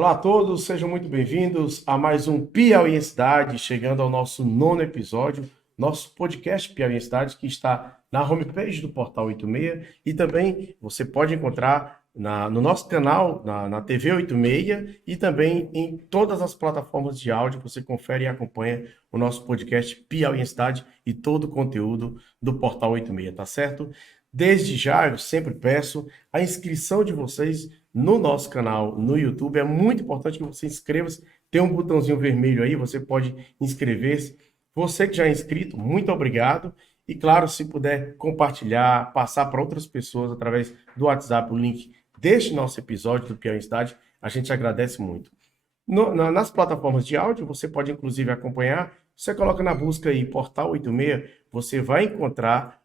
Olá a todos, sejam muito bem-vindos a mais um Piauí em Cidade, chegando ao nosso nono episódio, nosso podcast Piauí em Cidade, que está na homepage do Portal 86 e também você pode encontrar no nosso canal, na TV 86 e também em todas as plataformas de áudio. Você confere e acompanha o nosso podcast Piauí em Cidade e todo o conteúdo do Portal 86, tá certo? Desde já, eu sempre peço a inscrição de vocês no nosso canal no YouTube. É muito importante que você inscreva-se. Tem um botãozinho vermelho aí, você pode inscrever-se. Você que já é inscrito, muito obrigado. E claro, se puder compartilhar, passar para outras pessoas através do WhatsApp o link deste nosso episódio do Piauí em Cidade, a gente agradece muito. Nas plataformas de áudio, você pode inclusive acompanhar. Você coloca na busca aí Portal 86, você vai encontrar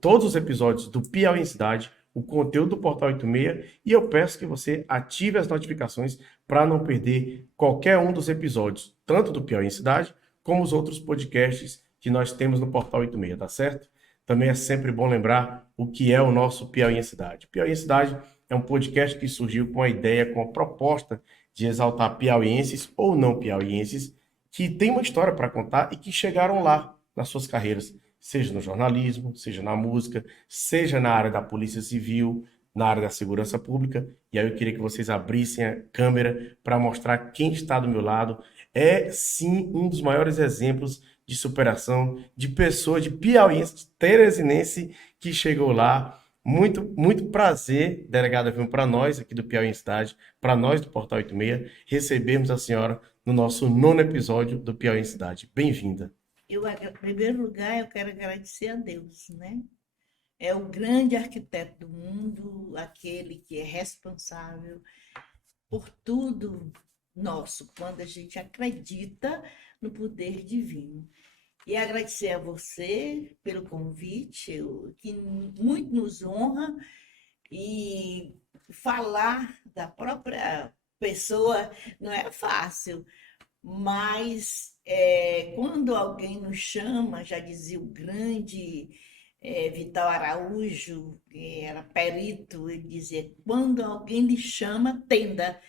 todos os episódios do Piauí em Cidade, o conteúdo do Portal 86, e eu peço que você ative as notificações para não perder qualquer um dos episódios, tanto do Piauí em Cidade, como os outros podcasts que nós temos no Portal 86, tá certo? Também é sempre bom lembrar o que é o nosso Piauí em Cidade. Piauí em Cidade é um podcast que surgiu com a ideia, com a proposta de exaltar piauienses ou não piauienses que têm uma história para contar e que chegaram lá nas suas carreiras, seja no jornalismo, seja na música, seja na área da polícia civil, na área da segurança pública. E aí eu queria que vocês abrissem a câmera para mostrar quem está do meu lado. É sim um dos maiores exemplos de superação de pessoa, de piauiense, de teresinense que chegou lá. Muito, muito prazer, delegada, viu, para nós aqui do Piauí em Cidade, para nós do Portal 86, recebermos a senhora no nosso nono episódio do Piauí em Cidade. Bem-vinda. Em primeiro lugar, eu quero agradecer a Deus, né? É o grande arquiteto do mundo, aquele que é responsável por tudo nosso, quando a gente acredita no poder divino. E agradecer a você pelo convite, que muito nos honra, e falar da própria pessoa não é fácil, mas quando alguém nos chama, já dizia o grande Vital Araújo, que era perito, ele dizia: quando alguém lhe chama, atenda.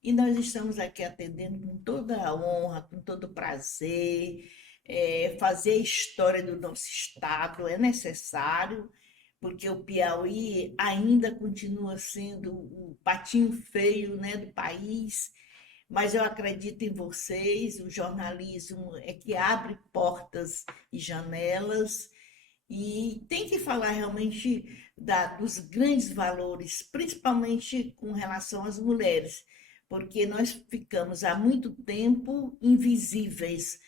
E nós estamos aqui atendendo com toda a honra, com todo o prazer. Fazer a história do nosso estado é necessário, porque o Piauí ainda continua sendo o patinho feio, né, do país, mas eu acredito em vocês. O jornalismo é que abre portas e janelas, e tem que falar realmente dos grandes valores, principalmente com relação às mulheres, porque nós ficamos há muito tempo invisíveis.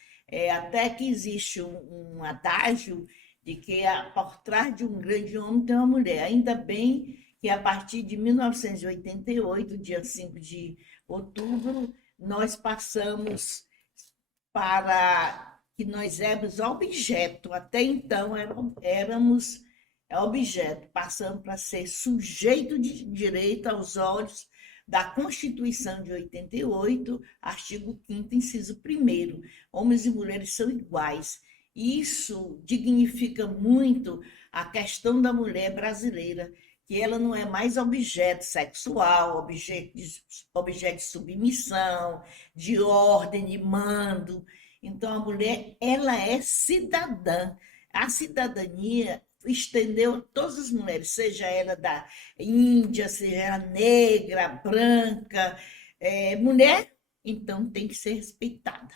Até que existe um adágio de que por trás de um grande homem tem uma mulher. Ainda bem que a partir de 1988, dia 5 de outubro, nós passamos para que nós éramos objeto. Até então éramos objeto, passando para ser sujeito de direito aos olhos da Constituição de 88, artigo 5º, inciso 1º. Homens e mulheres são iguais. Isso dignifica muito a questão da mulher brasileira, que ela não é mais objeto sexual, objeto de submissão, de ordem, de mando. Então, a mulher, ela é cidadã. A cidadania estendeu a todas as mulheres, seja ela da Índia, seja ela negra, branca, mulher, então tem que ser respeitada.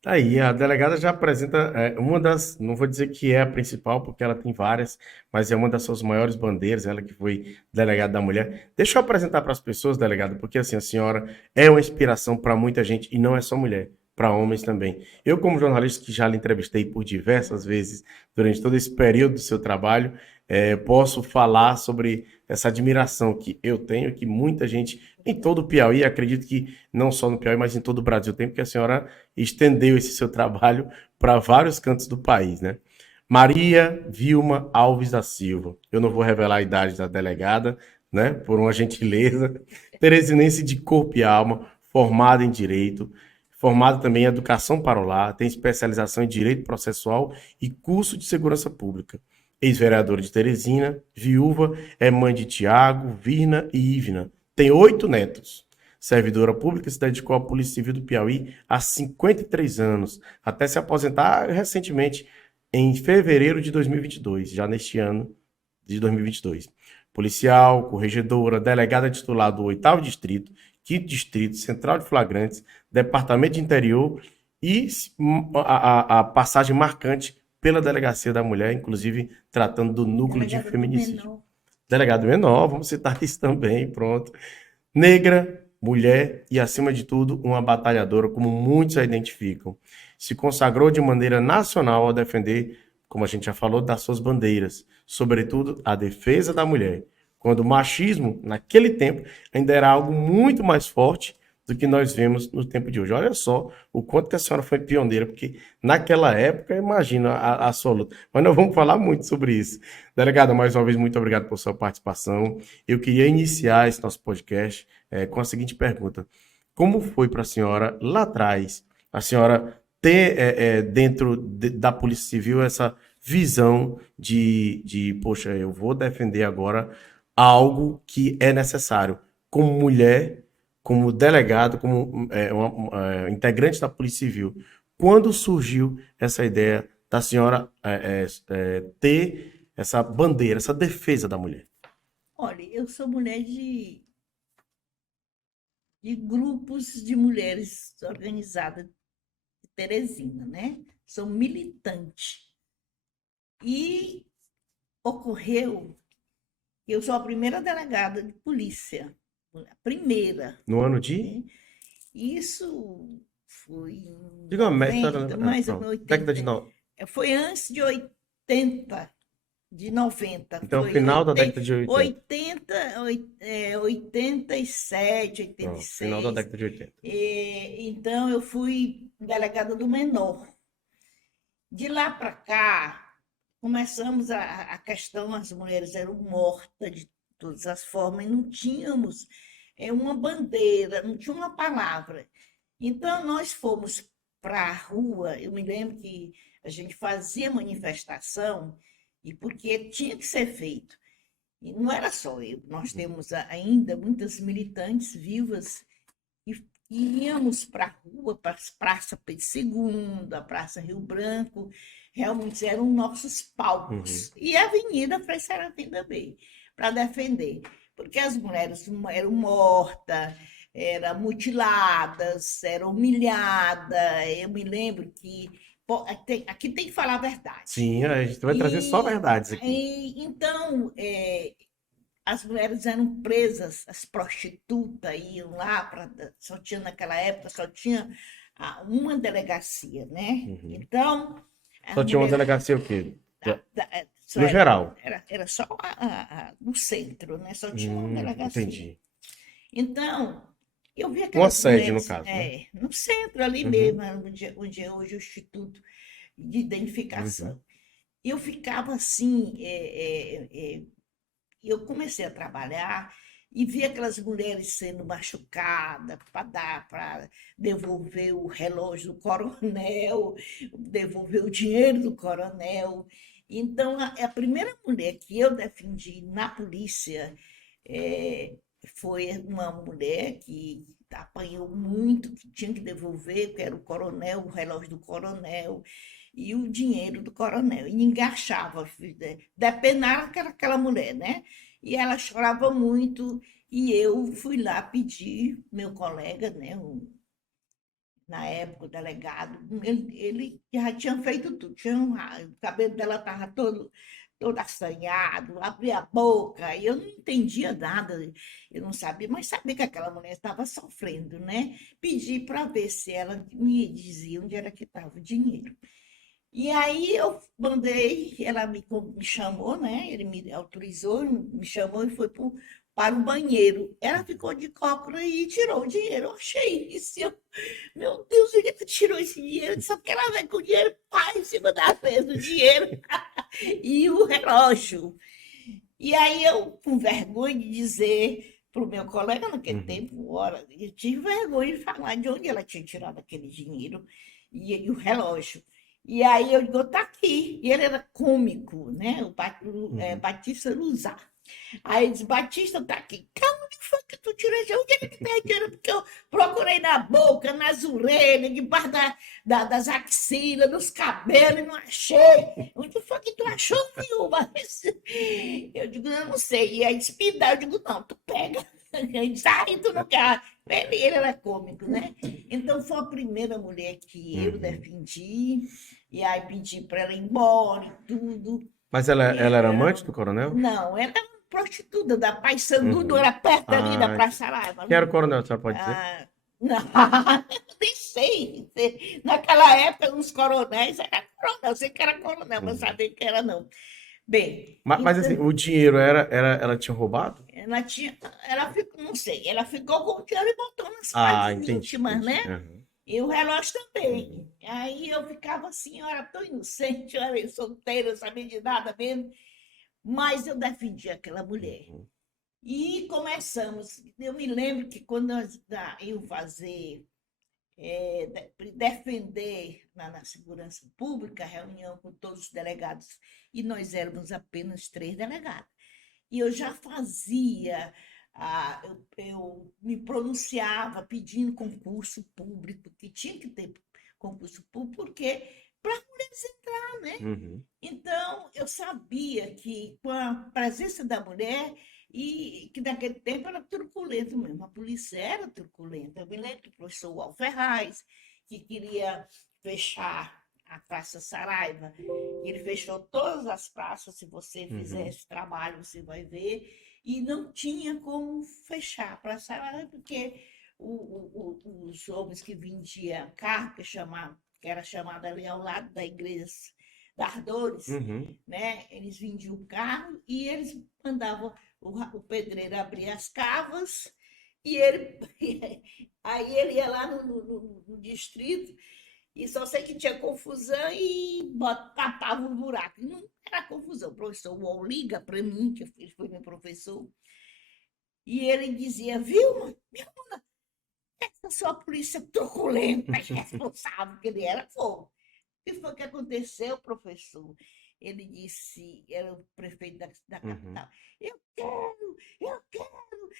Tá aí, a delegada já apresenta uma das, não vou dizer que é a principal, porque ela tem várias, mas é uma das suas maiores bandeiras, ela que foi delegada da mulher. Deixa eu apresentar para as pessoas, delegada, porque assim, a senhora é uma inspiração para muita gente, e não é só mulher, para homens também. Eu, como jornalista que já lhe entrevistei por diversas vezes durante todo esse período do seu trabalho, posso falar sobre essa admiração que eu tenho, que muita gente em todo o Piauí, acredito que não só no Piauí, mas em todo o Brasil tem, porque a senhora estendeu esse seu trabalho para vários cantos do país, né? Maria Vilma Alves da Silva. Eu não vou revelar a idade da delegada, né? Por uma gentileza. Teresinense de corpo e alma, formada em Direito, formada também em Educação para o Lar, tem especialização em Direito Processual e curso de Segurança Pública. Ex-vereadora de Teresina, viúva, é mãe de Tiago, Virna e Ivna. Tem 8 netos. servidora pública, se dedicou à Polícia Civil do Piauí há 53 anos, até se aposentar recentemente, em fevereiro de 2022, já neste ano de 2022. Policial, corregedora, delegada titular do 8º Distrito, 5º Distrito, Central de Flagrantes, Departamento de Interior e a passagem marcante pela Delegacia da Mulher, inclusive tratando do núcleo de Delegada do feminicídio. menor. Delegado menor, vamos citar isso também, pronto. Negra, mulher e, acima de tudo, uma batalhadora, como muitos a identificam. Se consagrou de maneira nacional ao defender, como a gente já falou, das suas bandeiras, sobretudo a defesa da mulher, quando o machismo, naquele tempo, ainda era algo muito mais forte do que nós vemos no tempo de hoje. Olha só o quanto que a senhora foi pioneira, porque naquela época, imagina a sua luta. Mas nós vamos falar muito sobre isso. Delegada, mais uma vez, muito obrigado por sua participação. Eu queria iniciar esse nosso podcast com a seguinte pergunta. Como foi para a senhora, lá atrás, a senhora ter dentro da Polícia Civil essa visão poxa, eu vou defender agora algo que é necessário, como mulher, como delegado, como integrante da Polícia Civil. Quando surgiu essa ideia da senhora ter essa bandeira, essa defesa da mulher? Olha, eu sou mulher de grupos de mulheres organizadas de Teresina, né? Sou militante. E ocorreu que eu sou a primeira delegada de polícia, a primeira. No ano de? Né? Isso foi em Diga uma média, 90, mais ou não, menos década de 80. Foi antes de 80, de 90. Então, Foi final da década de 80. 87, Pronto, final da 86. década de 80. Então, eu fui delegada do menor. De lá para cá, começamos a questão, as mulheres eram mortas de todas as formas, e não tínhamos uma bandeira, não tinha uma palavra. Então, nós fomos para a rua, eu me lembro que a gente fazia manifestação, e porque tinha que ser feito. E não era só eu, nós temos ainda muitas militantes vivas e íamos para a rua, para a Praça Pedro II, a Praça Rio Branco, realmente eram nossos palcos. E a Avenida Frei Serafim também, para defender. Porque as mulheres eram mortas, eram mutiladas, eram humilhadas. Eu me lembro que aqui tem que falar a verdade. Sim, a gente vai trazer só verdades aqui. Então, as mulheres eram presas, as prostitutas iam lá, só tinha naquela época, só tinha uma delegacia, né? Então, só tinha uma delegacia o quê? No geral. Era só no centro, né? Só tinha uma delegacia. Entendi. Então, eu vi aquelas uma sede, mulheres, no caso, né? No centro ali mesmo, onde é hoje o Instituto de Identificação. Eu ficava assim, eu comecei a trabalhar e vi aquelas mulheres sendo machucadas para devolver o relógio do coronel, devolver o dinheiro do coronel. Então, a primeira mulher que eu defendi na polícia foi uma mulher que apanhou muito, que tinha que devolver, que era o coronel, o relógio do coronel e o dinheiro do coronel. E ninguém achava, depenaram aquela mulher, né? E ela chorava muito, e eu fui lá pedir, meu colega, né? Na época, o delegado, ele já tinha feito tudo, o cabelo dela estava todo assanhado, abria a boca, e eu não entendia nada, eu não sabia, mas sabia que aquela mulher estava sofrendo, né? Pedi para ver se ela me dizia onde era que estava o dinheiro. E aí eu mandei, ela me chamou, né? Ele me autorizou, me chamou e foi para o banheiro. Ela ficou de cócora e tirou o dinheiro. Eu achei isso. Meu Deus, onde é que tirou esse dinheiro? Só que ela vem com o dinheiro em cima da mesa, o dinheiro e o relógio. E aí eu, com vergonha de dizer para o meu colega naquele tempo, eu tive vergonha de falar de onde ela tinha tirado aquele dinheiro e o relógio. E aí eu digo, tá aqui. E ele era cômico, né? O Batista Luzar. Aí ele disse, Batista tá aqui. Calma, onde foi que tu tirou esse? Onde ele que tá tirando? Porque eu procurei na boca, nas orelhas, debaixo das axilas, nos cabelos, e não achei. Onde foi que tu achou, viúva? Eu digo, eu não sei. E aí disse, me dá. Eu digo, não, tu pega. Ele disse, aí tu não quer. Ele era cômico, né? Então foi a primeira mulher que eu defendi. E aí pedi para ela ir embora e tudo. Mas ela era amante do Não, coronel? não, ela era prostituta da Paysandu, não Uhum. era perto ali da Ah, Praça Saraiva. quem era o coronel, a senhora pode dizer? Ah, não, nem sei. Naquela época, uns coronéis era coronel. Eu sei que era coronel, mas Uhum. sabia que era não. Bem, Mas assim, então, o dinheiro ela tinha roubado? ela ficou, não sei, ela ficou com o dinheiro e botou nas Ah, frases entendi, íntimas, entendi. né? Uhum. E o relógio Uhum. também. Aí eu ficava assim, eu era tão inocente, eu era solteira, eu sabia de nada mesmo. Mas eu defendi aquela mulher. Uhum. E começamos. Eu me lembro que quando nós iam fazer, defender na segurança pública, reunião com todos os delegados, e nós éramos apenas 3 delegados. E eu já fazia, eu me pronunciava pedindo concurso público, que tinha que ter concurso público, porque para as mulheres entrar, né? Uhum. Então, eu sabia que com a presença da mulher, e que naquele tempo era truculento mesmo, a polícia era truculenta. Eu me lembro do professor Wal Ferraz, que queria fechar a Praça Saraiva, ele fechou todas as praças, se você fizer Uhum. esse trabalho, você vai ver, e não tinha como fechar a Praça Saraiva, porque os homens que vendiam carro, que era chamada ali ao lado da igreja da Ardores, Uhum. né? Eles vendiam o carro e eles mandavam o pedreiro abrir as cavas e ele aí ele ia lá no distrito e só sei que tinha confusão e tapava um buraco. Não era confusão. O professor Wall liga para mim, que ele foi meu professor, e ele dizia, viu, essa sua polícia truculenta, irresponsável, que ele era fogo. O que foi que aconteceu, professor? Ele disse, era o prefeito da Uhum. capital, eu quero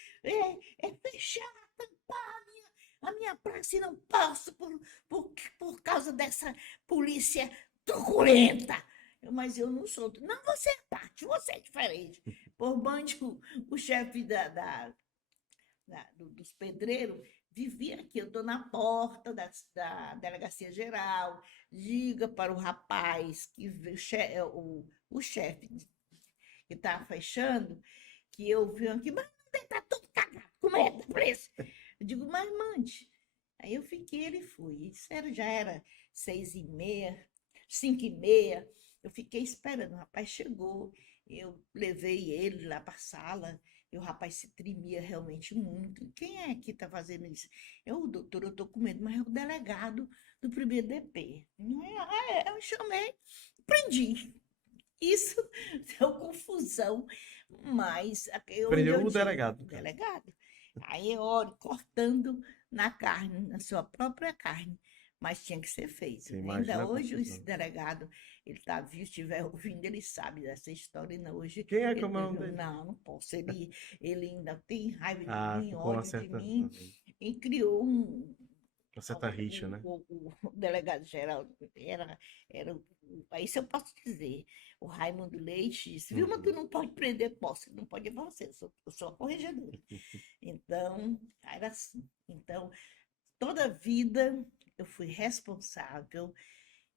fechar, tampar a minha praça e não posso por causa dessa polícia truculenta. Mas eu não sou. Não, você é parte, você é diferente. Por bande, o chefe dos pedreiros vivia aqui. Eu estou na porta da delegacia geral, liga para o rapaz, o chefe que está fechando, que eu vi aqui, mas está tudo cagado, com medo da polícia. Eu digo, mas mande. Aí eu fiquei, ele foi. Isso já era 6h30, 5h30. Eu fiquei esperando, o rapaz chegou, eu levei ele lá para a sala, e o rapaz se tremia realmente muito. Quem é que está fazendo isso? Eu, doutor, eu estou com medo, mas é o delegado do primeiro DP. Eu chamei, prendi. Isso deu confusão, mas onde Prendeu eu o digo, delegado, o no caso. delegado. Aí eu olho, cortando na carne, na sua própria carne, mas tinha que ser feito, Você né? Ainda imagina a hoje esse confusão. delegado, ele está vivo, se estiver ouvindo, ele sabe dessa história, ainda hoje, Quem é que é o nome dele? não posso, ele ainda tem raiva de Ah, mim, ficou uma ódio de certa, mim, e criou uma certa rixa, né? o delegado-geral era aí se eu posso dizer, o Raimundo Leite disse, Vilma, tu Uhum. não pode prender posse, não pode você, eu sou a corregedora. Então, era assim. Então, toda a vida eu fui responsável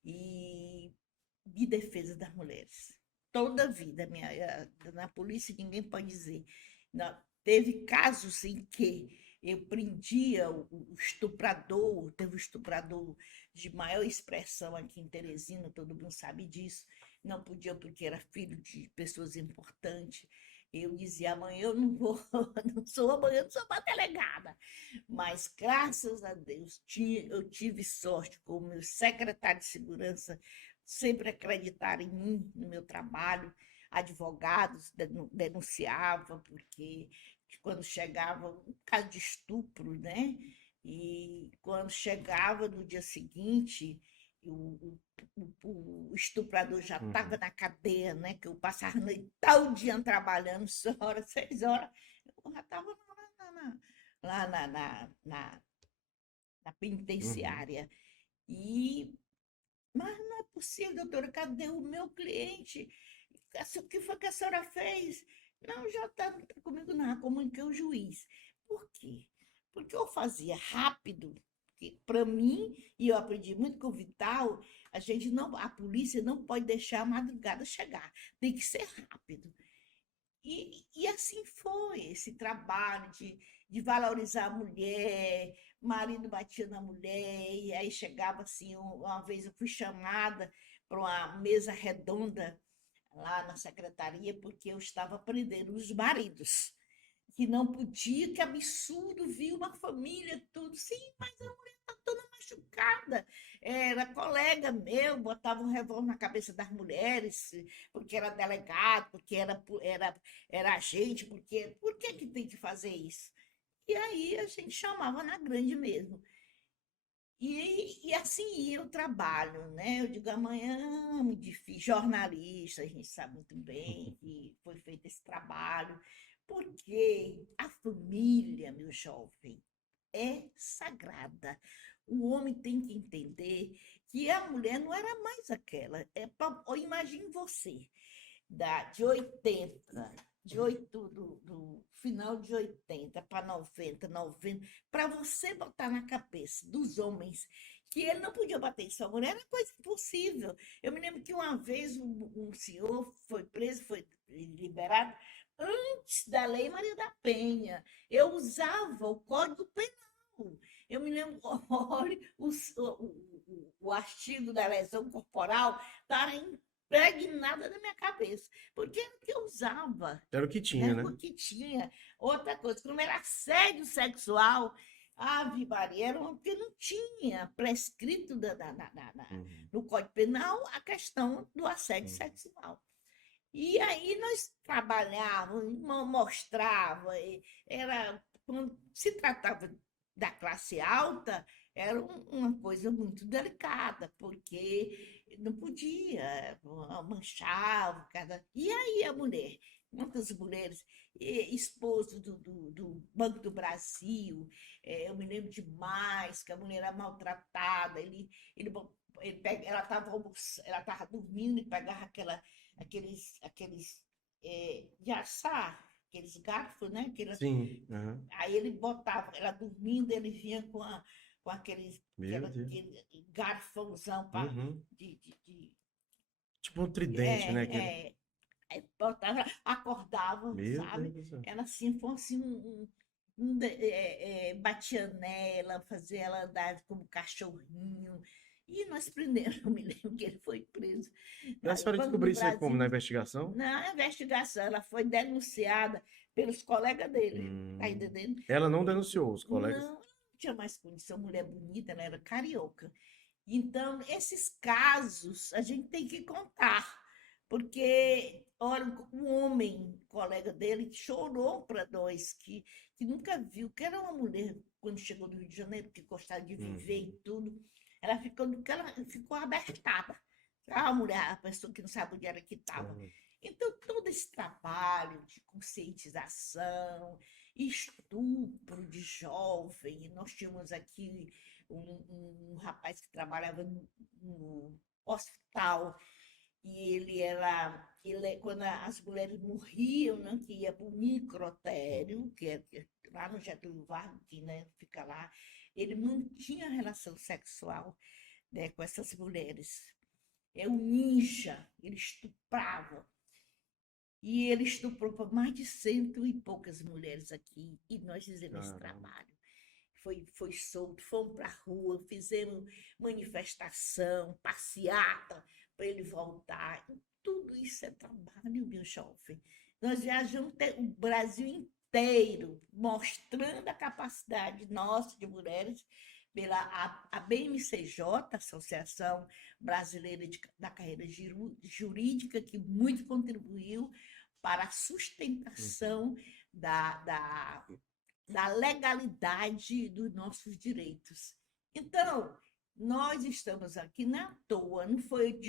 e de defesa das mulheres. Toda a vida. Na polícia ninguém pode dizer. Não, teve casos em que eu prendia o estuprador, teve um estuprador de maior expressão aqui em Teresina, todo mundo sabe disso. Não podia porque era filho de pessoas importantes. Eu dizia, amanhã eu não vou, amanhã eu não sou uma delegada. Mas, graças a Deus, eu tive sorte com o meu secretário de segurança, sempre acreditaram em mim, no meu trabalho. Advogados denunciavam, porque quando chegava um caso de estupro, né? E quando chegava no dia seguinte, o o estuprador já estava na cadeia, né? Que eu passava a noite todo dia trabalhando, 6 horas, 6 horas, eu já estava lá na Uhum. penitenciária. E, mas não é possível, doutora, cadê o meu cliente? O que foi que a senhora fez? Não, já está comigo, não, comuniquei o juiz. Por quê? Porque eu fazia rápido, para mim, e eu aprendi muito com o Vital, a polícia não pode deixar a madrugada chegar, tem que ser rápido. E assim foi esse trabalho de valorizar a mulher, o marido batia na mulher, e aí chegava assim, uma vez eu fui chamada para uma mesa redonda lá na secretaria, porque eu estava prendendo os maridos, que não podia, que absurdo, viu uma família, tudo. Sim, mas a mulher está toda machucada. Era colega meu, botava um revólver na cabeça das mulheres, porque era delegado, porque era agente, por que tem que fazer isso? E aí a gente chamava na grande mesmo. E assim ia o trabalho, né? Eu digo, amanhã é muito difícil, jornalista, a gente sabe muito bem que foi feito esse trabalho, porque a família, meu jovem, é sagrada. O homem tem que entender que a mulher não era mais aquela. Imagine você, de 80, do final de 80 para 90, para você botar na cabeça dos homens que ele não podia bater em sua mulher, era coisa impossível. Eu me lembro que uma vez um senhor foi preso, foi liberado antes da Lei Maria da Penha. Eu usava o Código Penal. Eu me lembro, olha, o artigo da lesão corporal está impregnada na minha cabeça, porque era o que eu usava, Era o que tinha, né? né? O que tinha. Outra coisa, como era assédio sexual, Ave Maria, era porque não tinha prescrito Uhum. no Código Penal a questão do assédio Uhum. sexual. E aí nós trabalhávamos, mostrava, quando se tratava da classe alta, era uma coisa muito delicada, porque não podia, manchava, e aí a mulher, quantas mulheres, esposo do Banco do Brasil, eu me lembro demais que a mulher era maltratada, ele, ela estava dormindo e pegava aqueles de assar, aqueles garfos, né? Sim. Aham. Aí ele botava, ela dormindo, ele vinha com Meu Deus. aquele garfãozão Uhum. de Tipo um tridente, né? Aquele... aí botava, acordava, Meu Deus sabe? do céu. Ela assim, fosse batia nela, fazia ela andar como cachorrinho. E nós prendemos, eu me lembro que ele foi preso. E a Aí o senhora Banco descobriu do isso aí como? Na Brasil, investigação? na investigação, ela foi denunciada pelos colegas dele, tá Hum. entendendo? Ela não denunciou os colegas? Não, ela não tinha mais condição, mulher bonita, ela era carioca. Então, esses casos a gente tem que contar, porque, olha, um homem, colega dele, chorou para nós, que nunca viu, que era uma mulher, quando chegou do Rio de Janeiro, que gostava de viver e Uhum. tudo, ela ficou abertada. A mulher, a pessoa que não sabe onde era que estava. Ah, Então, todo esse trabalho de conscientização, estupro de jovem, nós tínhamos aqui um rapaz que trabalhava no hospital e quando as mulheres morriam, né, que ia para o microtério, que lá no Getúlio Vargas, que, né, fica lá, ele não tinha relação sexual, né, com essas mulheres. É um ninja, ele estuprava. E ele estuprou para mais de 100 e poucas mulheres aqui, e nós fizemos esse caramba. trabalho. Foi solto, fomos para a rua, fizemos manifestação, passeata para ele voltar. Tudo isso é trabalho, meu jovem. Nós viajamos o Brasil inteiro, mostrando a capacidade nossa de mulheres pela a BMCJ, Associação Brasileira da Carreira Jurídica, que muito contribuiu para a Uhum. sustentação da legalidade dos nossos direitos. Então, nós estamos aqui não é à toa, não foi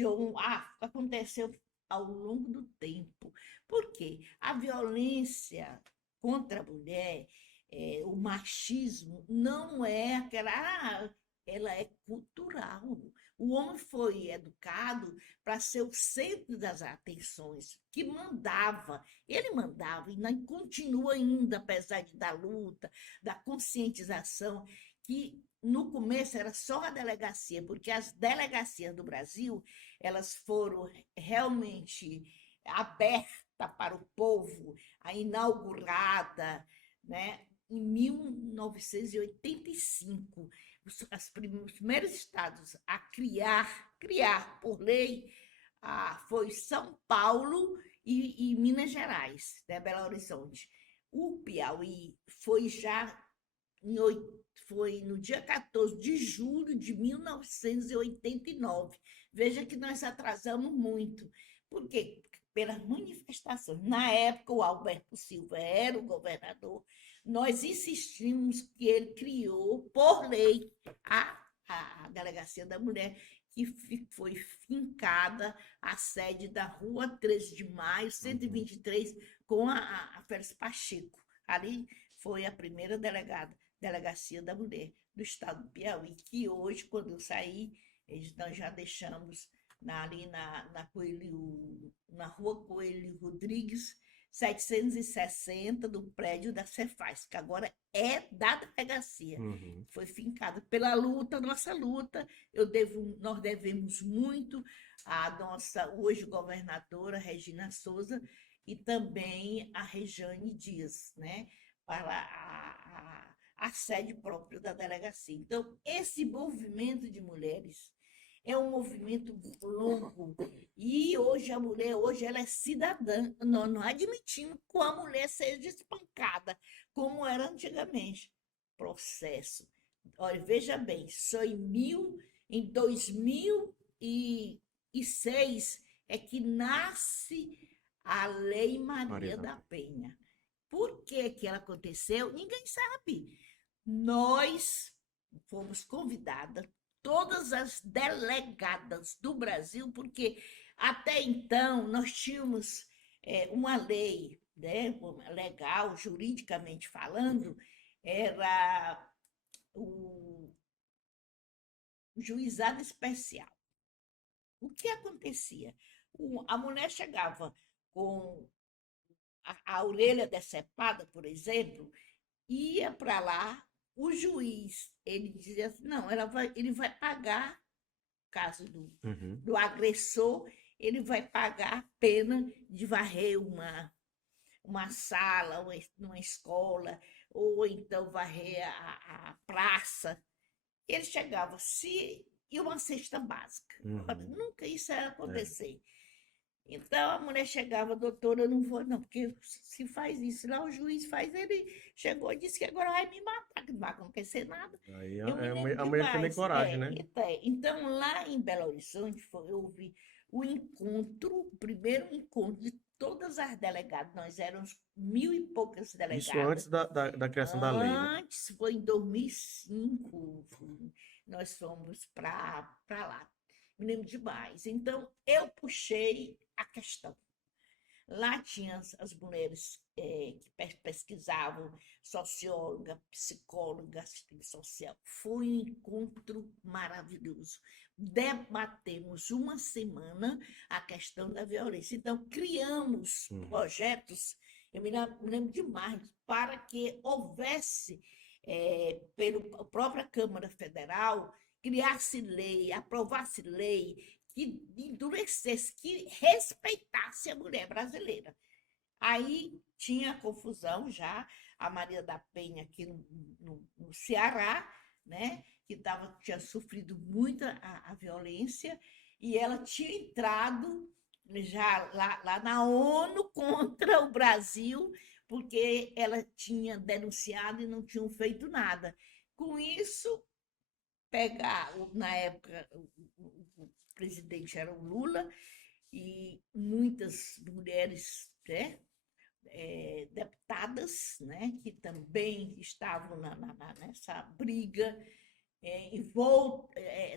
aconteceu ao longo do tempo. Por quê? A violência contra a mulher, o machismo, não é ela é cultural. O homem foi educado para ser o centro das atenções, que mandava. Ele mandava e continua ainda, apesar da luta, da conscientização, que no começo era só a delegacia, porque as delegacias do Brasil elas foram realmente abertas para o povo, a inaugurada, né, em 1985. Os primeiros estados a criar por lei, foi São Paulo e Minas Gerais, né, Belo Horizonte. O Piauí foi já foi no dia 14 de julho de 1989. Veja que nós atrasamos muito. Por quê? Pelas manifestações. Na época, o Alberto Silva era o governador. Nós insistimos que ele criou, por lei, a Delegacia da Mulher, que foi fincada à sede da Rua 13 de Maio, 123, com a Félix Pacheco. Ali foi a primeira Delegacia da Mulher do estado do Piauí, que hoje, quando eu saí, nós já deixamos ali na Rua Coelho Rodrigues, 760, do prédio da Cefaz, que agora é da delegacia. Foi fincada pela luta, nossa luta. Nós devemos muito à nossa hoje governadora Regina Souza e também a Rejane Dias, né, para a sede própria da delegacia. Então, esse movimento de mulheres é um movimento longo. E hoje a mulher, ela é cidadã. Nós não admitimos que a mulher seja espancada, como era antigamente. Processo. Olha, veja bem, só em 2006 é que nasce a Lei Maria da Penha. Por que ela aconteceu? Ninguém sabe. Nós fomos convidadas, todas as delegadas do Brasil, porque até então nós tínhamos uma lei, né, legal, juridicamente falando, era o juizado especial. O que acontecia? A mulher chegava com a orelha decepada, por exemplo, ia para lá, o juiz, ele dizia assim, não, ele vai pagar, caso do agressor, ele vai pagar a pena de varrer uma sala, uma escola, ou então varrer a praça. Ele chegava, e uma cesta básica. Nunca isso ia acontecer. Então a mulher chegava, doutora, eu não vou, não, porque se faz isso, lá o juiz faz, ele chegou e disse que agora vai me matar, que não vai acontecer nada. Aí a mulher não tem nem coragem, né? Então, lá em Belo Horizonte, houve o primeiro encontro de todas as delegadas, nós éramos 1.000 e poucas delegadas. Isso antes da criação da lei, né? Antes, foi em 2005, nós fomos para lá. Me lembro demais. Então, eu puxei a questão. Lá tinha as mulheres que pesquisavam, socióloga, psicóloga, assistente social. Foi um encontro maravilhoso. Debatemos uma semana a questão da violência. Então, criamos projetos, eu me lembro demais, para que houvesse, pela própria Câmara Federal, criasse lei, aprovasse lei que endurecesse, que respeitasse a mulher brasileira. Aí tinha confusão já, a Maria da Penha aqui no Ceará, né, que tinha sofrido muita a violência, e ela tinha entrado já lá na ONU contra o Brasil, porque ela tinha denunciado e não tinham feito nada. Com isso, na época, o presidente era o Lula, e muitas mulheres, né, deputadas, né, que também estavam nessa briga,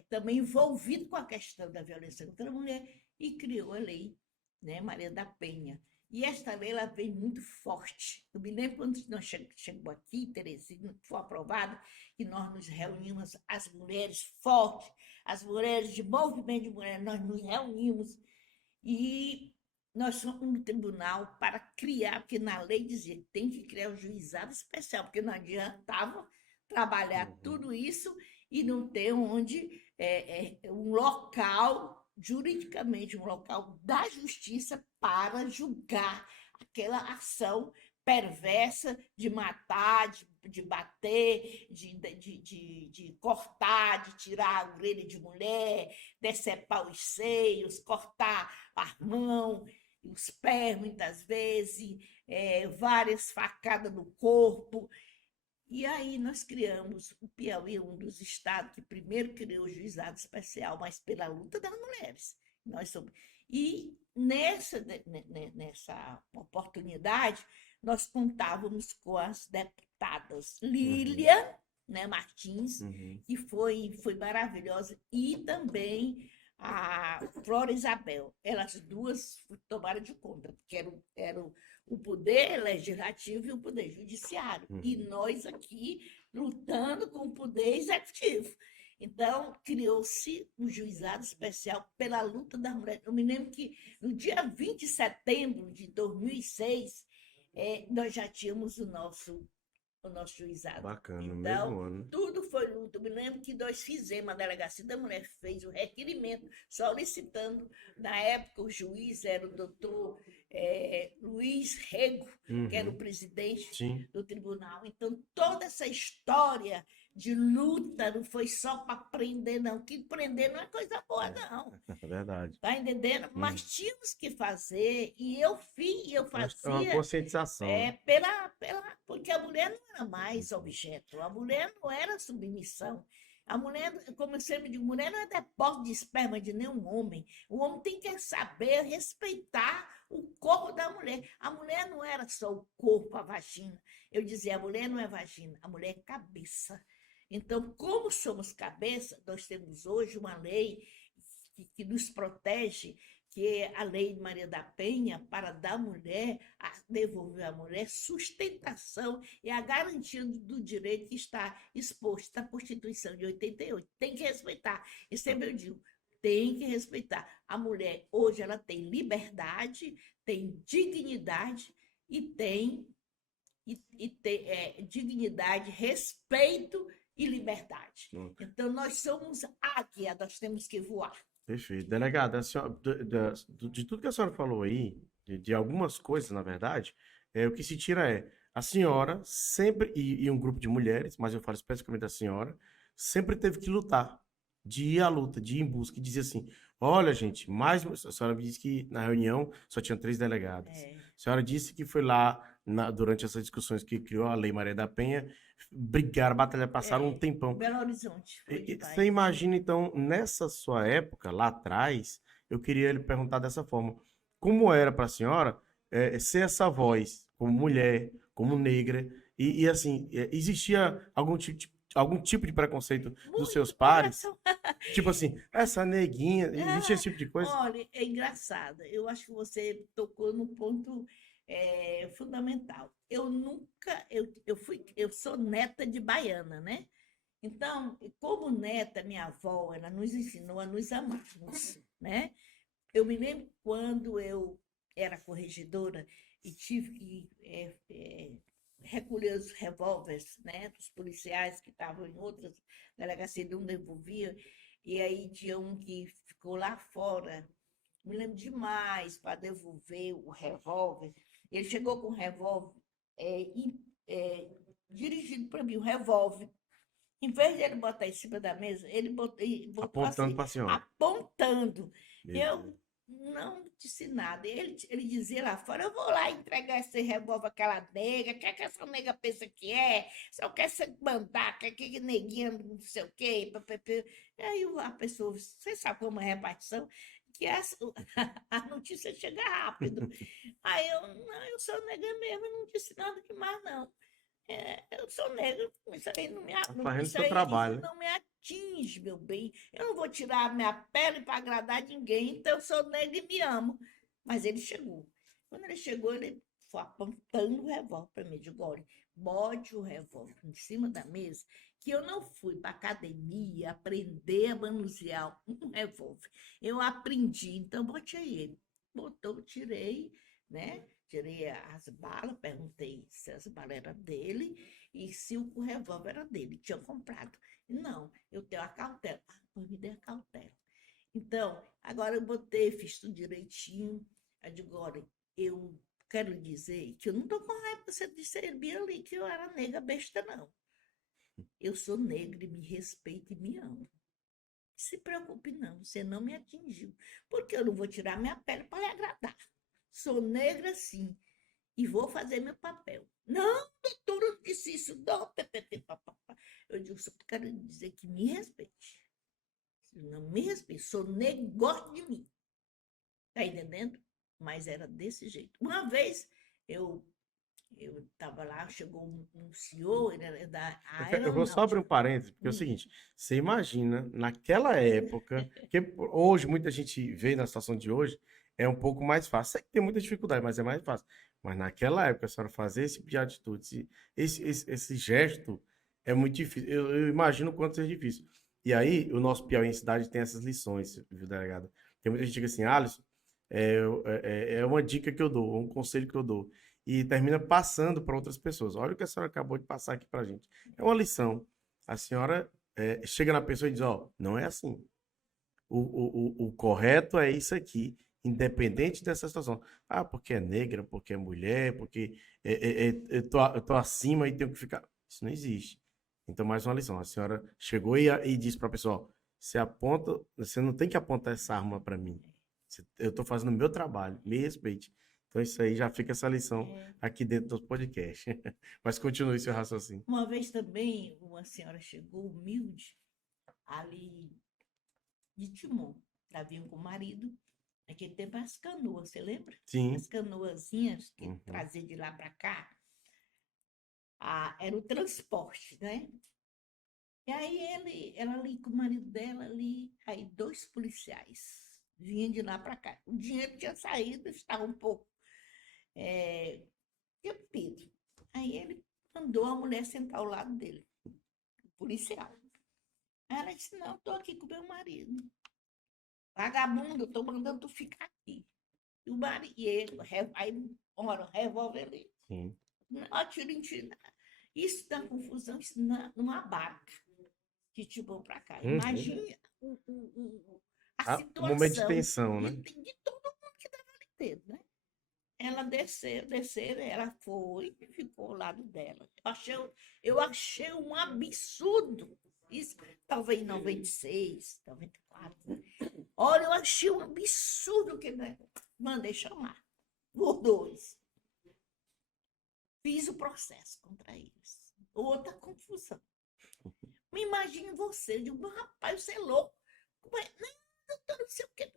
também envolvido com a questão da violência contra a mulher, e criou a lei, né, Maria da Penha. E esta lei ela vem muito forte. Eu me lembro quando nós chegamos aqui, Teresina, foi aprovada, que nós nos reunimos, as mulheres fortes, as mulheres de movimento de mulheres, nós nos reunimos e nós fomos no tribunal para criar, porque na lei dizia que tem que criar um juizado especial, porque não adiantava trabalhar tudo isso e não ter um local, juridicamente, um local da justiça para julgar aquela ação perversa de matar, de bater, de cortar, de tirar a orelha de mulher, decepar os seios, cortar a mão, os pés, muitas vezes, várias facadas no corpo. E aí nós criamos, o Piauí, um dos estados que primeiro criou o juizado especial, mas pela luta das mulheres. Nós somos. E nessa oportunidade, nós contávamos com as deputadas Lília, né, Martins, que foi maravilhosa, e também a Flora Isabel. Elas duas tomaram de conta, porque era o poder legislativo e o poder judiciário. E nós aqui lutando com o poder executivo. Então, criou-se um juizado especial pela luta das mulheres. Eu me lembro que no dia 20 de setembro de 2006, nós já tínhamos o nosso juizado. Bacana, no Então, mesmo ano. tudo foi luta. Eu me lembro que nós fizemos, a Delegacia da Mulher fez o requerimento, solicitando, na época o juiz era o doutor Luiz Rego, que era o presidente do tribunal. Então, toda essa história de luta não foi só para prender, não. Que prender não é coisa boa, não. É verdade. Está entendendo? Mas tínhamos que fazer, e eu fazia. É uma conscientização. Porque a mulher não era mais objeto, a mulher não era submissão. A mulher, como eu sempre digo, mulher não é depósito de esperma de nenhum homem. O homem tem que saber respeitar o corpo da mulher. A mulher não era só o corpo, a vagina. Eu dizia, a mulher não é vagina, a mulher é cabeça. Então, como somos cabeça, nós temos hoje uma lei que nos protege, que é a Lei de Maria da Penha, para dar à mulher, devolver à mulher sustentação e a garantia do direito que está exposto na Constituição de 88. Tem que respeitar. E sempre eu digo, tem que respeitar. A mulher, hoje, ela tem liberdade, tem dignidade e tem dignidade, respeito e liberdade. Então, nós somos águia, nós temos que voar. Perfeito. Delegada, de tudo que a senhora falou aí, de algumas coisas, na verdade, o que se tira é a senhora sempre, e um grupo de mulheres, mas eu falo especificamente da senhora, sempre teve que lutar, de ir à luta, de ir em busca, e dizer assim, olha, gente, a senhora me disse que na reunião só tinha 3 delegadas. A senhora disse que foi lá, durante essas discussões que criou a Lei Maria da Penha, brigaram, batalhar, passaram um tempão. Belo Horizonte. Você imagina, então, nessa sua época, lá atrás, eu queria lhe perguntar dessa forma, como era para a senhora ser essa voz, como mulher, como negra, e assim, existia algum tipo de preconceito dos seus pares? Tipo assim, essa neguinha, existe esse tipo de coisa? Olha, é engraçado. Eu acho que você tocou num ponto fundamental. Eu sou neta de baiana, né? Então, como neta, minha avó, ela nos ensinou a nos amarmos, né? Eu me lembro quando eu era corregedora e tive que recolher os revólveres, né, dos policiais que estavam em outras delegacias, não devolvia, e aí tinha um que ficou lá fora. Me lembro demais para devolver o revólver. Ele chegou com o revólver dirigido para mim, o revólver. Em vez de ele botar em cima da mesa, ele botou apontando assim, para a senhora. Apontando. Eu não disse nada. Ele dizia lá fora, eu vou lá entregar esse revólver àquela nega, que essa nega pensa que é, só quer se mandar, que neguinha, não sei o quê. E aí a pessoa, você sabe como é a repartição? Que a notícia chega rápido. Aí eu sou nega mesmo, eu não disse nada demais, não. Eu sou negra, isso aí não me, Tá fazendo isso seu aí, trabalho, isso né? não me atinge, meu bem. Eu não vou tirar a minha pele para agradar ninguém, então eu sou negra e me amo. Mas ele chegou. Quando ele chegou, ele foi apontando o revólver para mim. Eu digo, olha, bote o revólver em cima da mesa, que eu não fui para academia aprender a manusear um revólver. Eu aprendi, então botei ele. Botou, tirei, né? Tirei as balas, perguntei se as balas eram dele e se o revólver era dele, tinha comprado. Não, eu tenho a cautela. Ah, pois me dê a cautela. Então, agora eu botei, fiz tudo direitinho. Eu digo, olha, eu quero dizer que eu não estou com raiva de você disser ali que eu era negra besta, não. Eu sou negra e me respeito e me amo. Se preocupe, não, você não me atingiu, porque eu não vou tirar minha pele para lhe agradar. Sou negra, sim, e vou fazer meu papel. Não, doutora, não disse isso, não. Eu digo, só quero dizer que me respeite. Se não me respeite, sou negro, gosto de mim. Tá entendendo? Mas era desse jeito. Uma vez eu estava lá, chegou um senhor, ele era da Eu vou só abrir um aeronáutica. parênteses, porque é o seguinte, você imagina, naquela época, que hoje muita gente vê na situação de hoje, é um pouco mais fácil. Sei que tem muita dificuldade, mas é mais fácil. Mas naquela época, a senhora fazer esse tipo de atitude, esse gesto, é muito difícil. Eu imagino o quanto é difícil. E aí, o nosso Piauí em Cidade tem essas lições, viu, delegado? Tem muita gente que diz assim, Alisson, é uma dica que eu dou, um conselho que eu dou e termina passando para outras pessoas. Olha o que a senhora acabou de passar aqui para a gente. É uma lição. A senhora chega na pessoa e diz: Ó, não é assim. O correto é isso aqui, independente dessa situação. Ah, porque é negra, porque é mulher, porque eu tô acima e tenho que ficar. Isso não existe. Então, mais uma lição. A senhora chegou e disse para a pessoa: ó, você aponta, você não tem que apontar essa arma para mim. Eu estou fazendo o meu trabalho, me respeite. Então, isso aí já fica essa lição aqui dentro do podcast. Mas continue seu raciocínio. Uma vez também, uma senhora chegou humilde, ali de Timon. Ela vinha com o marido. Naquele tempo, as canoas, você lembra? Sim. As canoazinhas que Uhum. trazia de lá para cá. Era o transporte, né? E aí ela ali com o marido dela ali, aí 2 policiais vinham de lá para cá. O dinheiro tinha saído, estava um pouco entupido. Aí ele mandou a mulher sentar ao lado dele, o policial. Aí ela disse, não, estou aqui com meu marido. Vagabundo, estou mandando tu ficar aqui. E o marido, aí, ora, revólver ali. Sim. Atira em tiro. Isso dá confusão, isso numa barca de Tibão para cá. Uhum. Imagine a O momento de situação tensão, né? de todo mundo que estava ali dentro, né? Ela desceu, ela foi e ficou ao lado dela. Eu achei um absurdo. Isso, talvez em 96, 94. Né? Olha, eu achei um absurdo que né? Mandei chamar. Os dois. Fiz o processo contra eles. Outra confusão. Me imagine você, eu digo, rapaz, você é louco. Como é? Não, doutor, não sei o quê.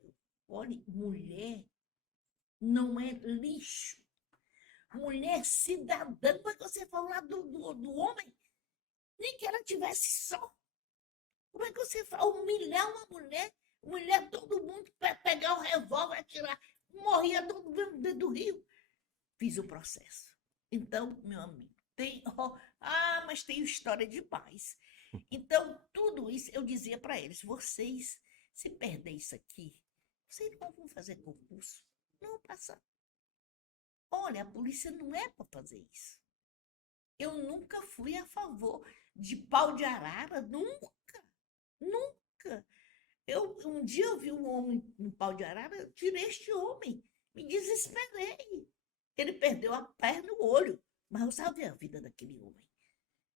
Olha, mulher não é lixo. Mulher cidadã. Como é que você fala lá do homem? Nem que ela tivesse só. Como é que você fala? Humilhar uma mulher, todo mundo pegar o revólver, atirar. Morria todo mundo dentro do rio. Fiz o processo. Então, meu amigo, mas tem história demais. Então, tudo isso eu dizia para eles: vocês, se perder isso aqui, vocês não vão fazer concurso, não vão passar. Olha, a polícia não é para fazer isso. Eu nunca fui a favor de pau de arara, nunca, nunca. Um dia eu vi um homem no pau de arara, eu tirei este homem, me desesperei. Ele perdeu a perna e o olho, mas eu salvei a vida daquele homem.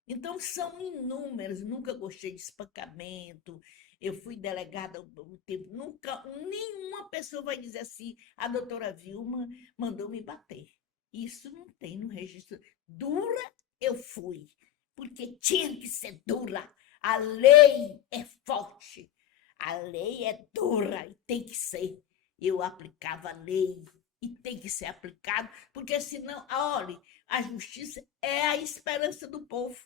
Então, são inúmeros. Nunca gostei de espancamento. Eu fui delegada um tempo. Nunca, nenhuma pessoa vai dizer assim: a doutora Vilma mandou me bater. Isso não tem no registro. Dura, eu fui. Porque tinha que ser dura. A lei é forte. A lei é dura e tem que ser. Eu aplicava a lei e tem que ser aplicado, porque senão, olhe, a justiça é a esperança do povo.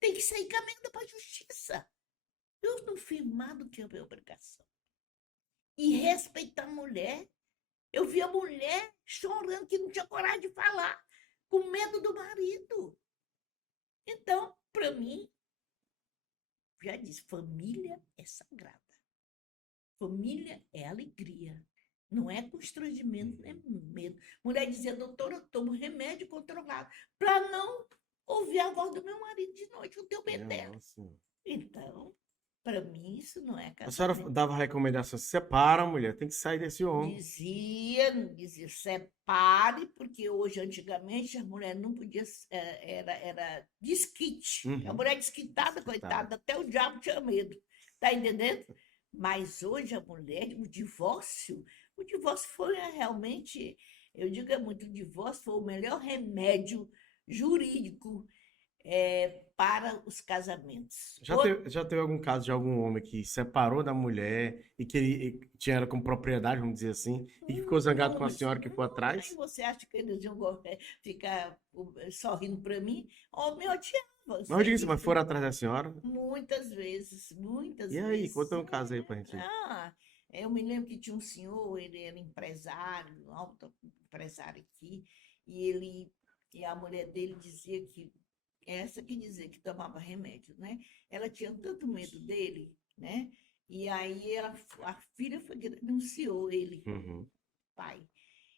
Tem que sair caminhando para a justiça. Eu não fiz mais do que a minha obrigação. E respeitar a mulher. Eu vi a mulher chorando que não tinha coragem de falar, com medo do marido. Então, para mim, já disse, família é sagrada. Família é alegria. Não é constrangimento, nem medo. Mulher dizia, doutora, eu tomo remédio controlado para não ouvir a voz do meu marido de noite, eu tenho medo dela. Nossa. Então, para mim, isso não é A senhora casamento. dava recomendação, separa a mulher, tem que sair desse homem. Dizia, separe, porque hoje, antigamente, a mulher não podia, era desquite. A Uhum. mulher desquitada, coitada, até o diabo tinha medo. Tá entendendo? Mas hoje a mulher, o divórcio foi realmente, eu digo muito, o divórcio foi o melhor remédio jurídico para os casamentos. Já teve algum caso de algum homem que separou da mulher e que ele tinha ela como propriedade, vamos dizer assim, e que ficou zangado com a senhora que foi Aí atrás? você acha que eles iam ficar sorrindo para mim? Homem, eu te amo, Mas eu digo sempre assim, mas fui. foram atrás da senhora? Muitas vezes, muitas E aí, vezes. conta um caso aí pra gente. Eu me lembro que tinha um senhor, ele era empresário, alto empresário aqui, e a mulher dele dizia que, essa que dizia que tomava remédio, né? Ela tinha tanto medo dele, né? E aí a filha foi que denunciou ele, Uhum, pai.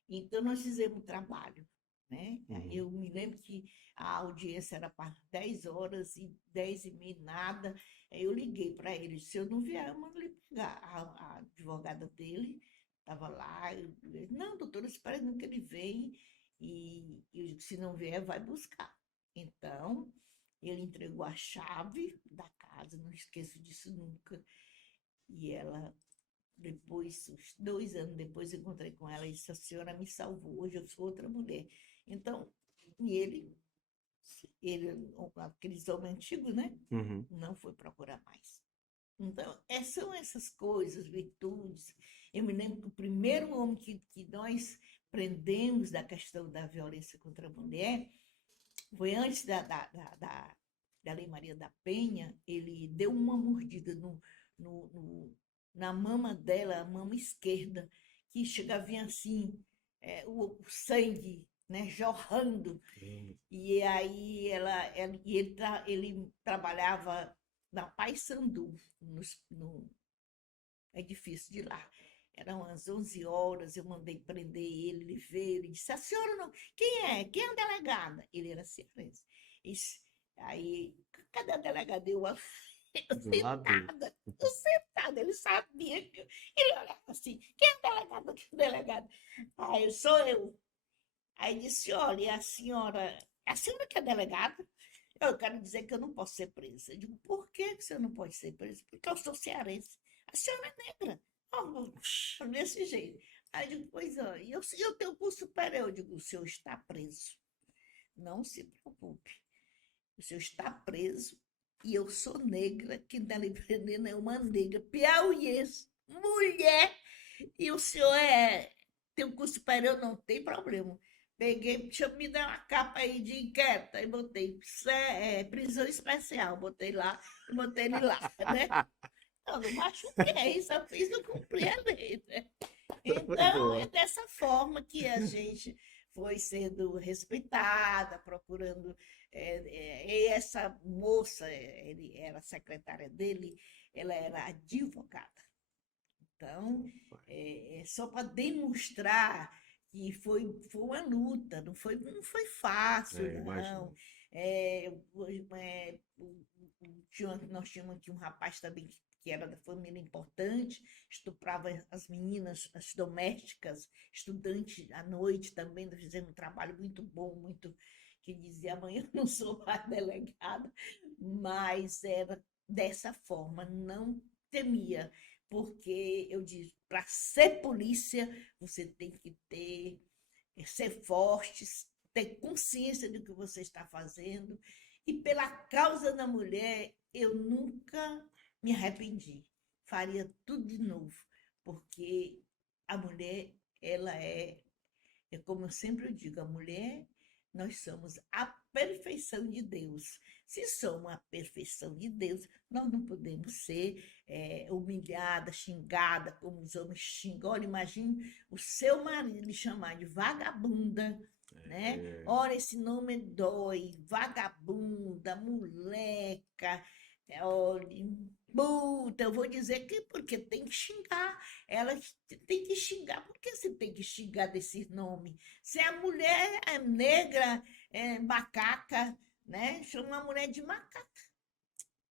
Então, nós fizemos um trabalho, né? uhum. Eu me lembro que a audiência era para 10 horas e 10h30, nada. Aí eu liguei para ele, se eu não vier, eu mando ele pegar. A advogada dele estava lá. Não, doutora, espera que ele vem e se não vier, vai buscar. Então, ele entregou a chave da casa, não esqueço disso nunca. E ela depois, uns 2 anos depois, eu encontrei com ela e disse: a senhora me salvou, hoje eu sou outra mulher. Então, e ele aqueles homens antigos, né? Uhum. Não foi procurar mais. Então, são essas coisas, virtudes. Eu me lembro que o primeiro homem que nós prendemos da questão da violência contra a mulher foi antes da Lei Maria da Penha. Ele deu uma mordida no, no- na mama dela, a mama esquerda, que chega a vir assim, o sangue, né, jorrando. E aí ele trabalhava na Paissandu, no edifício de lá. Eram umas 11 horas, eu mandei prender ele, ele veio, ele disse, a senhora não... Quem é? Quem é a delegada? Ele era cearense. Aí, cadê a delegada? Eu Do lado dele. sentada, eu sentada, ele sabia que... Ele olhava assim, quem é a delegada? Quem é a delegada? Aí, sou eu. Aí disse, olha, a senhora que é delegada? Eu quero dizer que eu não posso ser presa. Eu digo, por que você não pode ser presa? Porque eu sou cearense. A senhora é negra. Desse jeito. Aí eu digo, pois é, eu tenho curso superior. Eu digo, o senhor está preso. Não se preocupe. O senhor está preso e eu sou negra, quem está lhe prendendo é uma negra piauiense, mulher, e o senhor tem um curso superior, não tem problema. Peguei, deixa eu me dar uma capa aí de inquérito, aí botei prisão especial, botei lá, e botei ele lá, né? Eu não machuquei, só fiz não cumprir a lei, né? Foi Então, é boa. dessa forma que a gente foi sendo respeitada, procurando. E essa moça, ele era secretária dele, ela era advogada. Então, só para demonstrar que foi uma luta, não foi fácil, não. Imagina. É, nós tínhamos aqui um rapaz também que era da família importante, estuprava as meninas, as domésticas, estudantes à noite também, nós fizemos um trabalho muito bom, muito que dizia amanhã eu não sou mais delegada, mas era dessa forma, não temia, porque eu disse, para ser polícia, você tem que ser forte, ter consciência do que você está fazendo. E pela causa da mulher, eu nunca me arrependi. Faria tudo de novo, porque a mulher, ela é É como eu sempre digo, a mulher, nós somos a perfeição de Deus. Se somos a perfeição de Deus, nós não podemos ser humilhada, xingada, como os homens xingam. Olha, imagine o seu marido lhe chamar de vagabunda, né? Ora, esse nome dói, vagabunda, moleca, olha, puta, eu vou dizer que porque tem que xingar. Elas têm que xingar. Por que você tem que xingar desse nome? Se a mulher é negra, é macaca, né? Chama a mulher de macaca.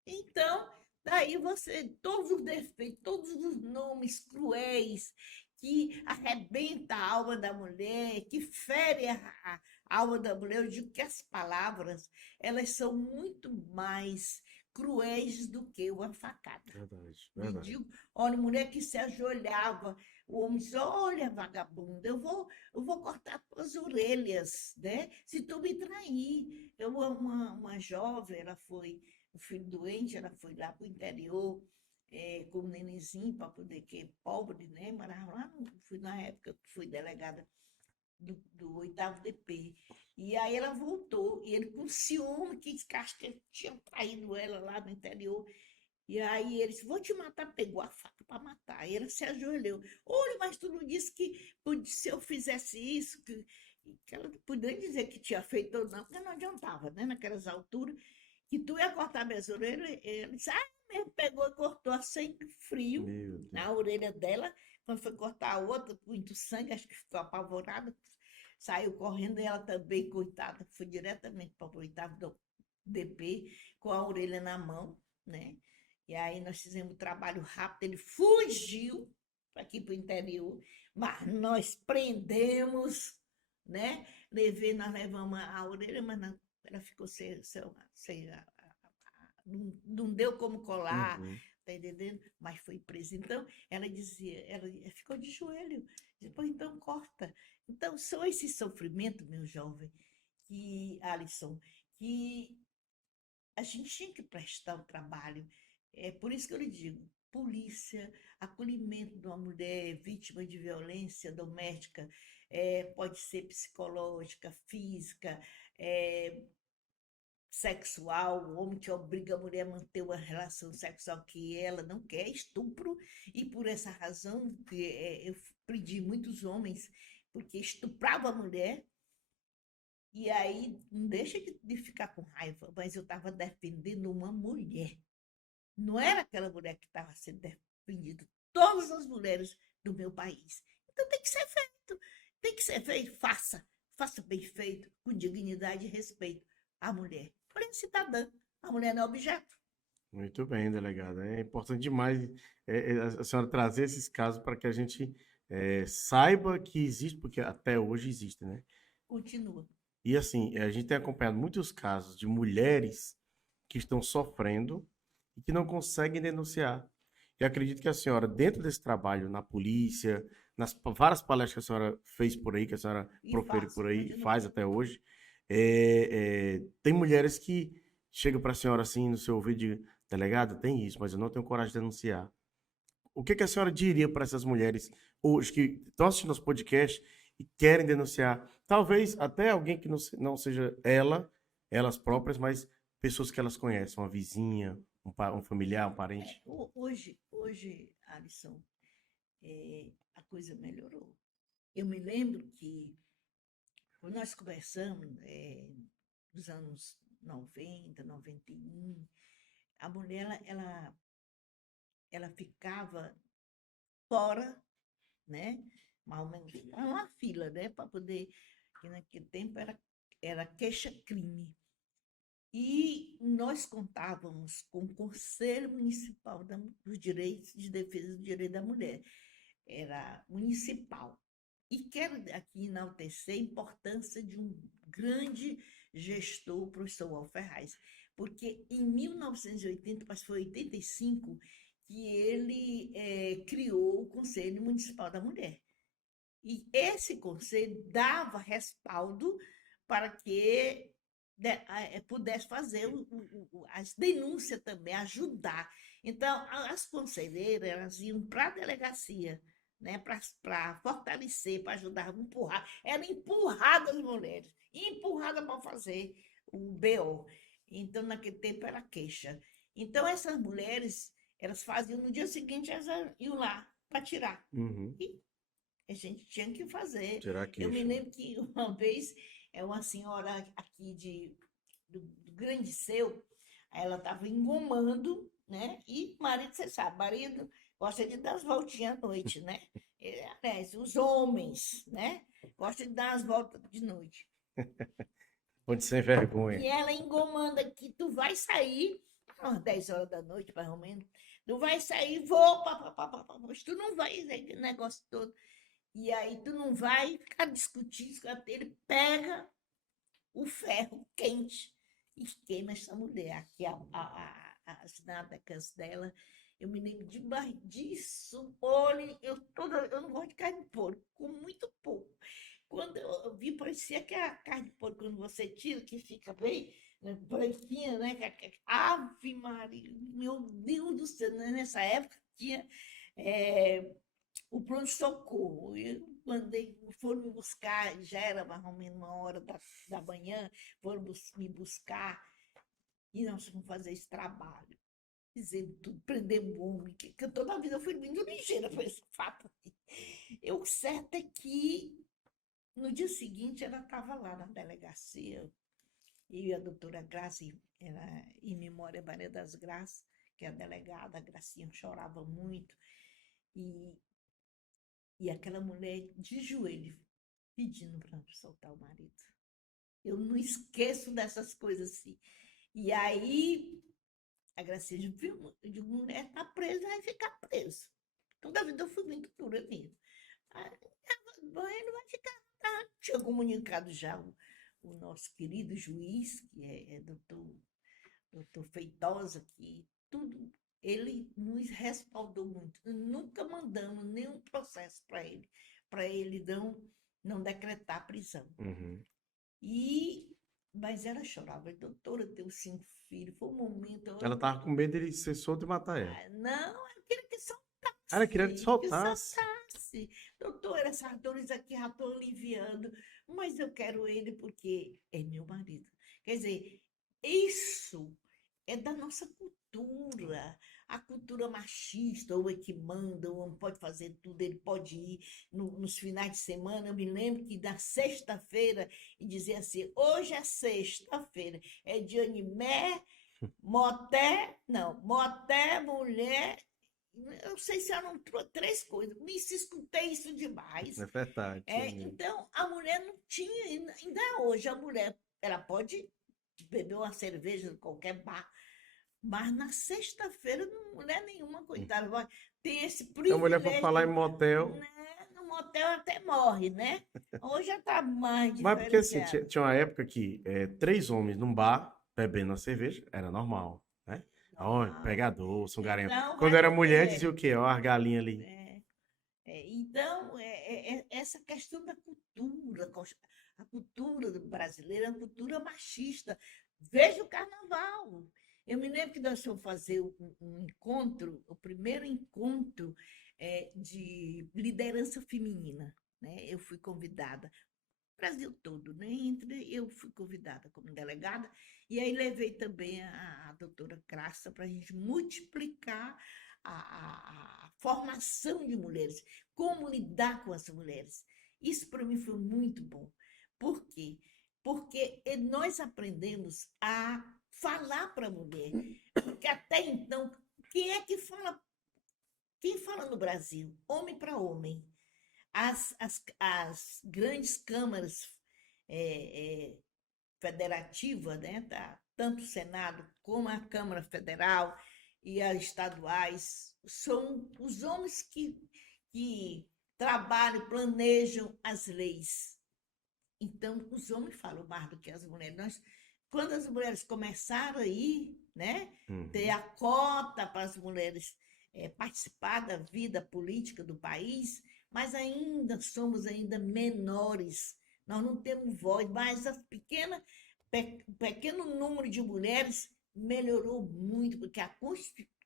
Então, daí você, todos os defeitos, todos os nomes cruéis que arrebenta a alma da mulher, que fere a alma da mulher, eu digo que as palavras, elas são muito mais cruéis do que uma facada. Verdade, Me verdade. digo, olha, mulher que se ajoelhava, o homem disse, olha, vagabunda, eu vou cortar tuas orelhas, né? Se tu me trair. Uma jovem, ela foi, o filho doente, ela foi lá para o interior, com o nenenzinho, para poder, que é pobre, né? Morava lá, fui na época que fui delegada do 8º DP. E aí ela voltou, e ele com ciúme, que acho que tinha traído ela lá no interior. E aí ele disse, vou te matar, pegou a faca para matar. E ela se ajoelhou. Olha, mas tu não disse que se eu fizesse isso, que ela não podia dizer que tinha feito ou não, porque não adiantava, né? Naquelas alturas, que tu ia cortar minhas orelhas. Ele disse, mesmo pegou e cortou a sangue frio Meu Deus. na orelha dela. Quando foi cortar a outra, muito sangue, acho que ficou apavorada, saiu correndo, e ela também, coitada, foi diretamente para o 8º DP, com a orelha na mão, né? E aí nós fizemos um trabalho rápido, ele fugiu aqui para o interior, mas nós prendemos, né? Nós levamos a orelha, mas não, ela ficou não deu como colar, Uhum. tá entendendo? Mas foi presa. Então, ela dizia, ela ficou de joelho, depois então corta. Então, são esses sofrimentos, meu jovem, que, Alisson, que a gente tinha que prestar o trabalho. É por isso que eu lhe digo, polícia, acolhimento de uma mulher vítima de violência doméstica, pode ser psicológica, física, é, sexual, o homem que obriga a mulher a manter uma relação sexual que ela não quer, estupro, e por essa razão eu prendi muitos homens, porque estuprava a mulher, e aí não deixa de ficar com raiva, mas eu estava defendendo uma mulher. Não era aquela mulher que estava sendo defendida, todas as mulheres do meu país. Então tem que ser feito. Tem que ser feito, faça. Faça bem feito, com dignidade e respeito à mulher. Porém, cidadã, a mulher não é objeto. Muito bem, delegada. É importante demais a senhora trazer esses casos para que a gente saiba que existe, porque até hoje existe, né? Continua. E assim, a gente tem acompanhado muitos casos de mulheres que estão sofrendo e que não conseguem denunciar. E acredito que a senhora, dentro desse trabalho na polícia, nas várias palestras que a senhora fez por aí, que a senhora E profere faço, por aí, continuo faz fazendo. até hoje, tem mulheres que chegam para a senhora assim no seu ouvido e dizem, delegada, tem isso, mas eu não tenho coragem de denunciar. O que que a senhora diria para essas mulheres hoje que estão assistindo nosso podcast e querem denunciar? Talvez até alguém que não seja elas próprias, mas pessoas que elas conhecem, uma vizinha, um familiar, um parente. Hoje, Alisson, a coisa melhorou. Eu me lembro que, quando nós conversamos, nos anos 90, 91, a mulher, ela ficava fora, né? Mais ou menos, era uma fila, né? Para poder, que naquele tempo era queixa-crime. E nós contávamos com o Conselho Municipal dos Direitos de Defesa do Direito da Mulher. Era municipal. E quero aqui enaltecer a importância de um grande gestor, o professor Walter Ferraz, porque em 1980, mas foi 85, que ele criou o Conselho Municipal da Mulher. E esse conselho dava respaldo para que pudesse fazer as denúncias também, ajudar. Então, as conselheiras, elas iam para a delegacia, né, para fortalecer, para ajudar, empurrar. Era empurrada as mulheres, empurrada para fazer o BO. Então, naquele tempo, era queixa. Então, essas mulheres, elas faziam, no dia seguinte, elas iam lá para tirar. Uhum. E a gente tinha que fazer. Tirar a Eu me queixa. lembro que uma vez, uma senhora aqui do Grande Seu, ela estava engomando, né? E marido, você sabe, marido gosta de dar as voltinhas à noite, né? Aliás, os homens, né? Gostam de dar as voltas de noite. Onde sem E vergonha. ela engomando aqui, tu vai sair, umas 10 horas da noite, mais ou menos, tu vai sair, vou, mas tu não vai, aquele negócio todo. E aí tu não vai ficar discutindo, ele pega o ferro quente e queima essa mulher. Aqui, as nádegas dela, eu me lembro disso. Olha, eu não gosto de carne de porco, com muito pouco. Quando eu vi, parecia que a carne de porco, quando você tira, que fica bem, né, branquinha, né? Ave Maria, meu Deus do céu, né? Nessa época tinha o pronto-socorro. Eu mandei, foram me buscar, já era mais ou menos 1 hora da manhã, foram me buscar e nós fomos fazer esse trabalho. Dizendo tudo, prender o homem, que eu toda a vida eu fui muito ligeira por esse fato. O certo é que no dia seguinte ela estava lá na delegacia, eu e a doutora Graça, era em memória Maria das Graças, que é a delegada, a Gracinha chorava muito, e E aquela mulher de joelho pedindo para soltar o marido. Eu não esqueço dessas coisas assim. E aí a Gracinha disse, eu digo, mulher está presa, vai ficar preso. Toda a vida eu fui muito dura mesmo. Ele vai ficar. Tá. Tinha comunicado já o nosso querido juiz, que é doutor Feitosa, que tudo, ele nos respaldou muito. Nunca mandamos nenhum processo para ele não decretar prisão. Uhum. Mas ela chorava, doutora, eu tenho 5 filhos, foi um momento. Ela tava com medo de ser solto e matar ela. Não, eu queria que soltasse. Ela queria que Que soltasse. soltasse. Doutora, essas dores aqui já estão aliviando, mas eu quero ele porque é meu marido. Quer dizer, isso é da nossa cultura, a cultura machista, o homem que manda, o homem pode fazer tudo, ele pode ir nos finais de semana. Eu me lembro que na sexta-feira, e dizia assim, hoje é sexta-feira, é de animé, moté, mulher, eu não sei se eram 3 coisas, me se escutei isso demais. É verdade. Então, a mulher não tinha, ainda hoje, a mulher, ela pode beber uma cerveja em qualquer bar, mas na sexta-feira, mulher nenhuma, coitada, tem esse A privilégio. mulher para falar em motel. Né? No motel até morre, né? Hoje já está mais diferenciado. Mas porque assim, tinha uma época que 3 homens num bar bebendo uma cerveja era normal, né? Pegador, sungarenho. Então, Quando era mulher, dizia o quê? Ó, as galinhas ali. Então, essa questão da cultura, a cultura brasileira é uma cultura machista. Veja o carnaval. Eu me lembro que nós fomos fazer um encontro, o primeiro encontro de liderança feminina, né? Eu fui convidada, Brasil todo, né? Eu fui convidada como delegada, e aí levei também a doutora Graça para a gente multiplicar a formação de mulheres, como lidar com as mulheres. Isso para mim foi muito bom. Por quê? Porque nós aprendemos a falar para a mulher. Porque até então, quem é que fala? Quem fala no Brasil? Homem para homem. As grandes câmaras federativas, né, tanto o Senado como a Câmara Federal e as estaduais, são os homens que trabalham, planejam as leis. Então, os homens falam mais do que as mulheres. Quando as mulheres começaram a ir, né, ter a cota para as mulheres participar da vida política do país, mas ainda somos menores, nós não temos voz, mas o pequeno número de mulheres melhorou muito, porque a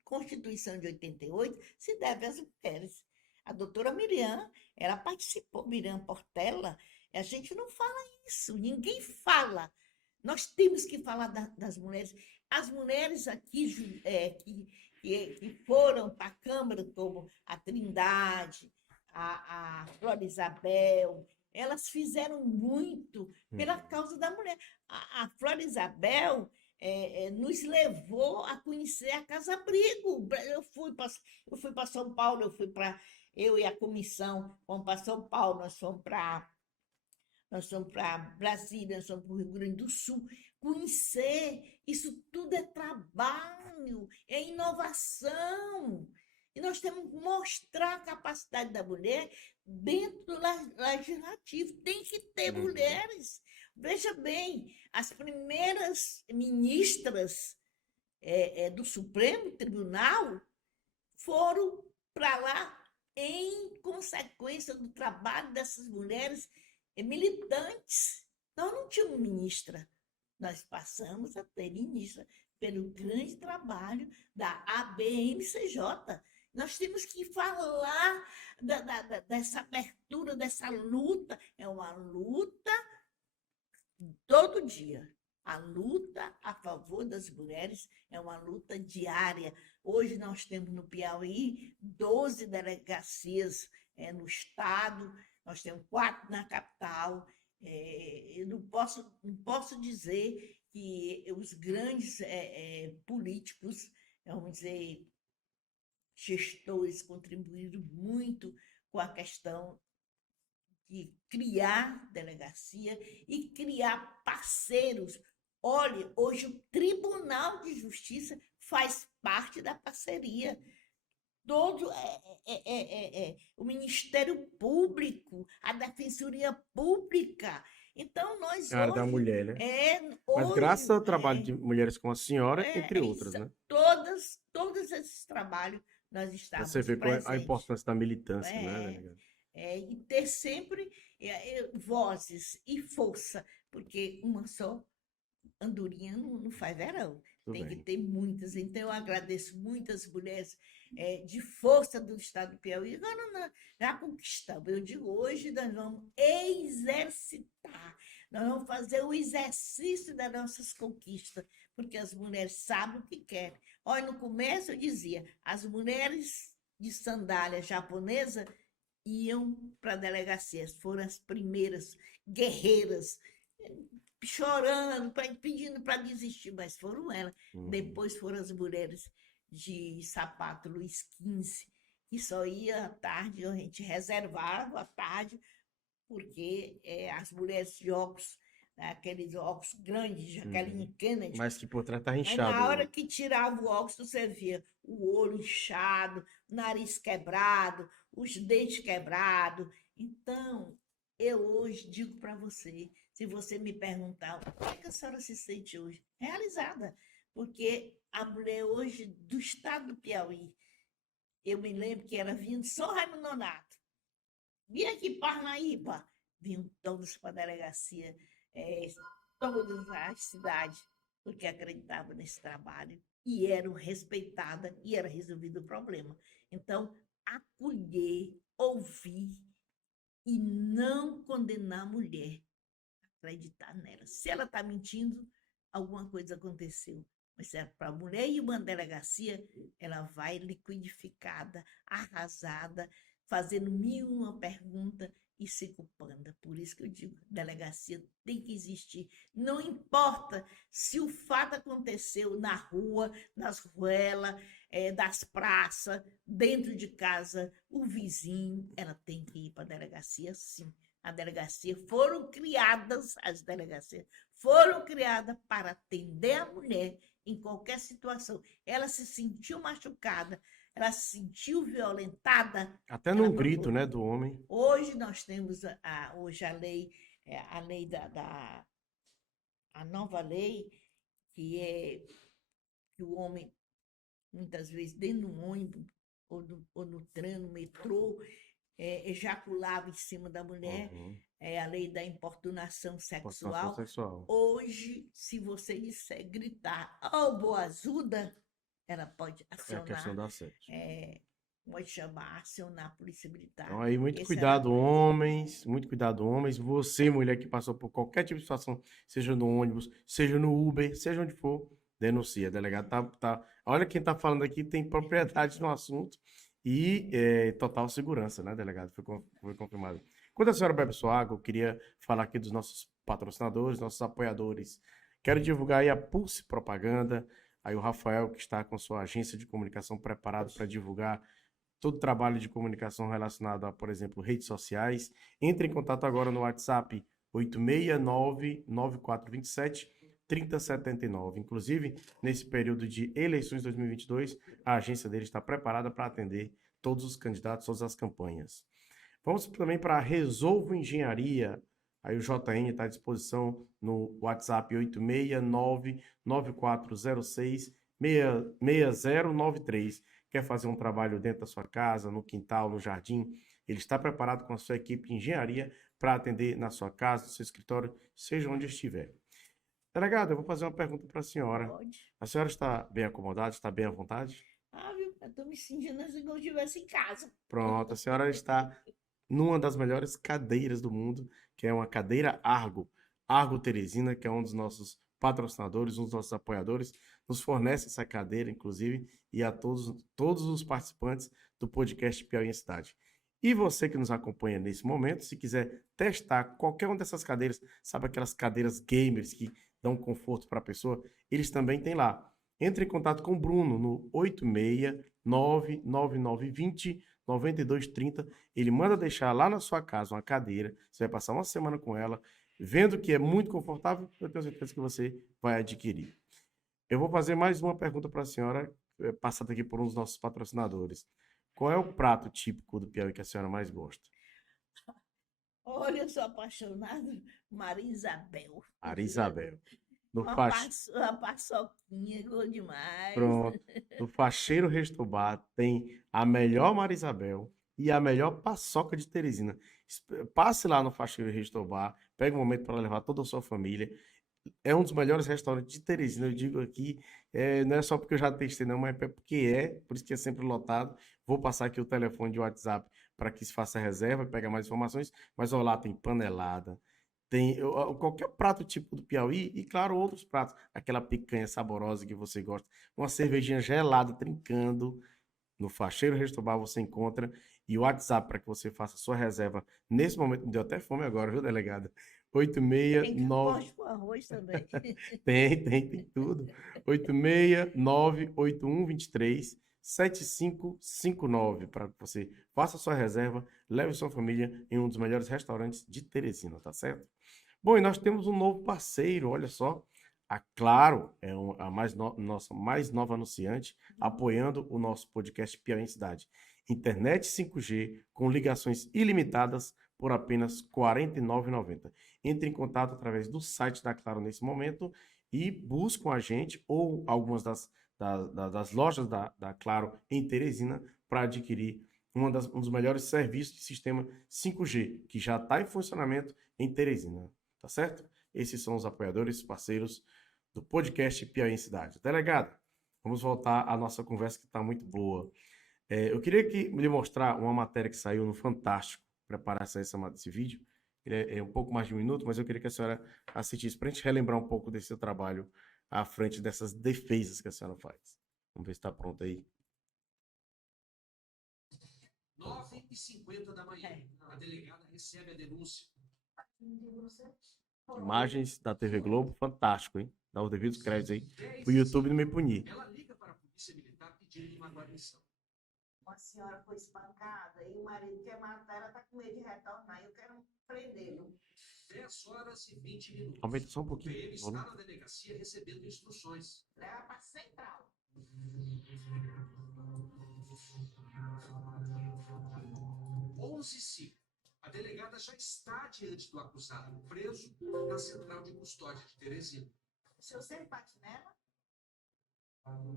Constituição de 88 se deve às mulheres. A doutora Miriam, ela participou, Miriam Portela, e a gente não fala isso, ninguém fala. Nós temos que falar das mulheres. As mulheres aqui que foram para a Câmara, como a Trindade, a Flora Isabel, elas fizeram muito pela causa da mulher. A Flora Isabel nos levou a conhecer a Casa Abrigo. Eu fui para São Paulo, eu e a comissão fomos para São Paulo, nós fomos para Brasília, nós fomos para o Rio Grande do Sul. Conhecer, isso tudo é trabalho, é inovação. E nós temos que mostrar a capacidade da mulher dentro do legislativo. Tem que ter mulheres. Veja bem, as primeiras ministras do Supremo Tribunal foram para lá em consequência do trabalho dessas mulheres militantes. Nós não tínhamos ministra, nós passamos a ter ministra pelo grande trabalho da ABMCJ. Nós temos que falar dessa abertura, dessa luta. É uma luta todo dia. A luta a favor das mulheres é uma luta diária. Hoje nós temos no Piauí 12 delegacias no estado, nós temos 4 na capital. Eu não posso dizer que os grandes políticos, vamos dizer, gestores, contribuíram muito com a questão de criar delegacia e criar parceiros. Olha, hoje o Tribunal de Justiça faz parte da parceria. Todo o Ministério Público, a Defensoria Pública. Então, nós A área da hoje. mulher, né? Mas Hoje, graças ao trabalho de mulheres como a senhora, entre outras, né? Todos esses trabalhos nós estamos Você vê qual é a presentes. importância da militância, né, delegada? E ter sempre vozes e força, porque uma só andorinha não faz verão. Tudo Tem bem. que ter muitas. Então, eu agradeço muitas mulheres de força do estado do Piauí. Agora já conquistamos. Eu digo, hoje nós vamos exercitar. Nós vamos fazer o exercício das nossas conquistas, porque as mulheres sabem o que querem. Olha, no começo eu dizia, as mulheres de sandália japonesa iam para a delegacia, foram as primeiras guerreiras, chorando, pedindo para desistir, mas foram elas. Depois foram as mulheres de sapato Luiz XV, que só ia à tarde, a gente reservava à tarde, porque as mulheres de óculos, aqueles óculos grandes, Jacqueline Kennedy, Mas que por trás tá aí inchado. na hora que tirava o óculos, você via o olho inchado, o nariz quebrado, os dentes quebrados. Então, eu hoje digo para você, se você me perguntar o que a senhora se sente hoje, realizada, porque a mulher hoje do estado do Piauí, eu me lembro que era vindo só Raimundo Nonato, vinha aqui Parnaíba, vinham todos para a delegacia, todas as cidades, porque acreditavam nesse trabalho e eram respeitadas e era resolvido o problema. Então, acolher, ouvir e não condenar a mulher, acreditar nela. Se ela está mentindo, alguma coisa aconteceu. Mas se é para a mulher ir uma delegacia, ela vai liquidificada, arrasada, fazendo 1001 perguntas e se culpando. Por isso que eu digo, delegacia tem que existir. Não importa se o fato aconteceu na rua, nas ruelas, das praças, dentro de casa, o vizinho, ela tem que ir para a delegacia, sim. A delegacia as delegacias foram criadas para atender a mulher em qualquer situação. Ela se sentiu machucada, ela se sentiu violentada. Até no grito, né, do homem. Hoje nós temos hoje a lei a nova lei, que o homem, muitas vezes, dentro do ônibus, ou no trem, no metrô, ejaculava em cima da mulher, a lei da importunação sexual. Hoje, se você disser, gritar, boazuda, ela pode acionar a questão do assédio. pode chamar, acionar a polícia militar. Então aí, Esse era muito cuidado, homens. Você, mulher que passou por qualquer tipo de situação, seja no ônibus, seja no Uber, seja onde for, denuncia. Delegado olha quem tá falando aqui tem propriedade no assunto e total segurança, né, delegado? Foi confirmado. Quando a senhora bebe sua água, eu queria falar aqui dos nossos patrocinadores, nossos apoiadores. Quero divulgar aí a Pulse Propaganda, aí o Rafael, que está com sua agência de comunicação preparado para divulgar todo trabalho de comunicação relacionado a, por exemplo, redes sociais. Entre em contato agora no WhatsApp 869-9427-3079. Inclusive, nesse período de eleições 2022, a agência dele está preparada para atender todos os candidatos, todas as campanhas. Vamos também para a Resolvo Engenharia. Aí o JN está à disposição no WhatsApp 869-9406-6093. Quer fazer um trabalho dentro da sua casa, no quintal, no jardim? Ele está preparado com a sua equipe de engenharia para atender na sua casa, no seu escritório, seja onde estiver. Delegado, eu vou fazer uma pergunta para a senhora. Pode. A senhora está bem acomodada? Está bem à vontade? Viu? Eu tô me sentindo assim como se eu estivesse em casa. Pronto, a senhora está numa das melhores cadeiras do mundo, que é uma cadeira Argo. Argo Teresina, que é um dos nossos patrocinadores, um dos nossos apoiadores, nos fornece essa cadeira, inclusive, e a todos os participantes do podcast Piauí em Cidade. E você que nos acompanha nesse momento, se quiser testar qualquer uma dessas cadeiras, sabe aquelas cadeiras gamers que dão conforto para a pessoa, eles também têm lá. Entre em contato com o Bruno no 869-9920-9230. Ele manda deixar lá na sua casa uma cadeira. Você vai passar uma semana com ela, vendo que é muito confortável. Eu tenho certeza que você vai adquirir. Eu vou fazer mais uma pergunta para a senhora, passada aqui por um dos nossos patrocinadores. Qual é o prato típico do Piauí que a senhora mais gosta? Olha, eu sou apaixonada por Maria Isabel. Maria Isabel. No Uma paçoquinha, gol demais. Pronto. No Facheiro Restobá tem a melhor Maria Isabel e a melhor paçoca de Teresina. Passe lá no Facheiro Restobá, pegue um momento para levar toda a sua família. É um dos melhores restaurantes de Teresina, eu digo aqui, não é só porque eu já testei, não, mas é porque por isso que é sempre lotado. Vou passar aqui o telefone de WhatsApp para que se faça a reserva, pega mais informações, mas olha lá, tem panelada, tem qualquer prato tipo do Piauí e, claro, outros pratos. Aquela picanha saborosa que você gosta, uma cervejinha gelada trincando. No Facheiro Restobal você encontra e o WhatsApp para que você faça sua reserva nesse momento. Me deu até fome agora, viu, delegada? Tem que 869. gosto com arroz também. Tem tudo. 869-8123-7559 para que você faça sua reserva, leve sua família em um dos melhores restaurantes de Teresina, tá certo? Bom, e nós temos um novo parceiro, olha só. A Claro é a nossa mais nova anunciante, apoiando o nosso podcast Piauí em Cidade. Internet 5G com ligações ilimitadas por apenas R$ 49,90. Entre em contato através do site da Claro nesse momento e buscam a gente ou algumas das lojas da Claro em Teresina para adquirir um dos melhores serviços de sistema 5G, que já está em funcionamento em Teresina. Tá certo? Esses são os apoiadores, parceiros do podcast Piauí em Cidade. Delegado, vamos voltar à nossa conversa que está muito boa. Eu queria lhe mostrar uma matéria que saiu no Fantástico, preparar esse vídeo. Ele é um pouco mais de um minuto, mas eu queria que a senhora assistisse para a gente relembrar um pouco desse seu trabalho à frente dessas defesas que a senhora faz. Vamos ver se está pronto aí. 9h50 da manhã, a delegada recebe a denúncia. Imagens da TV Globo, fantástico, hein? Dá os devidos créditos aí. O YouTube não me punir. Ela liga para a polícia militar pedindo uma guarnição. Uma senhora foi espancada e o marido quer matar, ela está com medo de retornar. Eu quero prendê-lo. 10h20. Aumenta só um O pouquinho. PM está na delegacia recebendo instruções. Leva para a central. 11h05. A delegada já está diante do acusado, preso na central de custódia de Teresina. O senhor sempre bate nela?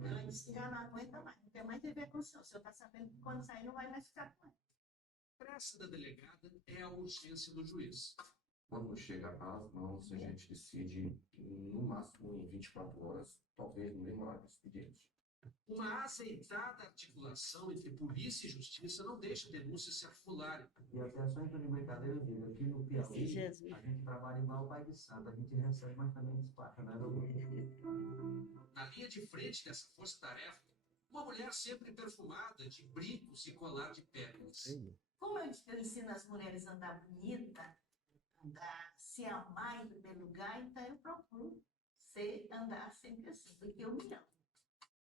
Ela disse que já não aguenta mais, não quer mais viver com o senhor. O senhor está sabendo que quando sair não vai mais ficar com ela. A pressa da delegada é a urgência do juiz. Quando chega às mãos, a gente decide no máximo em 24 horas, talvez no mesmo horário do expediente. Uma azeitada articulação entre polícia e justiça não deixa denúncias se arfolarem. E até só entrando em brincadeira, eu digo, aqui no Piauí, Jesus. a gente trabalha igual o pai de santo, a gente recebe, mas também despacha, né, doutor? Na linha de frente dessa força-tarefa, uma mulher sempre perfumada de brincos e colar de pérolas. Como eu ensino as mulheres a andar bonita, andar, se amar em primeiro lugar, então eu procuro andar sempre assim, porque eu me amo.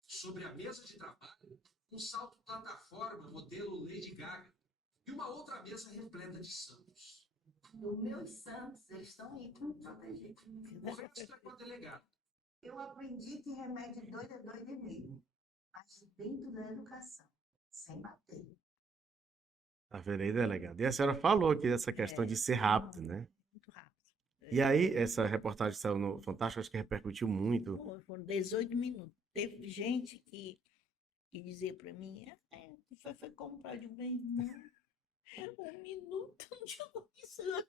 Sobre a mesa de trabalho, um salto plataforma modelo Lady Gaga e uma outra mesa repleta de santos. Os meus santos, eles estão aí para me proteger. O resto é com a delegada. Eu aprendi que remédio doido é doido mesmo, mas dentro da educação, sem bater. Tá vendo aí, delegado? E a senhora falou aqui dessa questão de ser rápido, né? Muito rápido. E aí, essa reportagem que saiu no Fantástico, acho que repercutiu muito. Foram 18 minutos. Teve gente que dizia para mim, foi comprar de bem, não. 1 minuto, não tinha isso, 18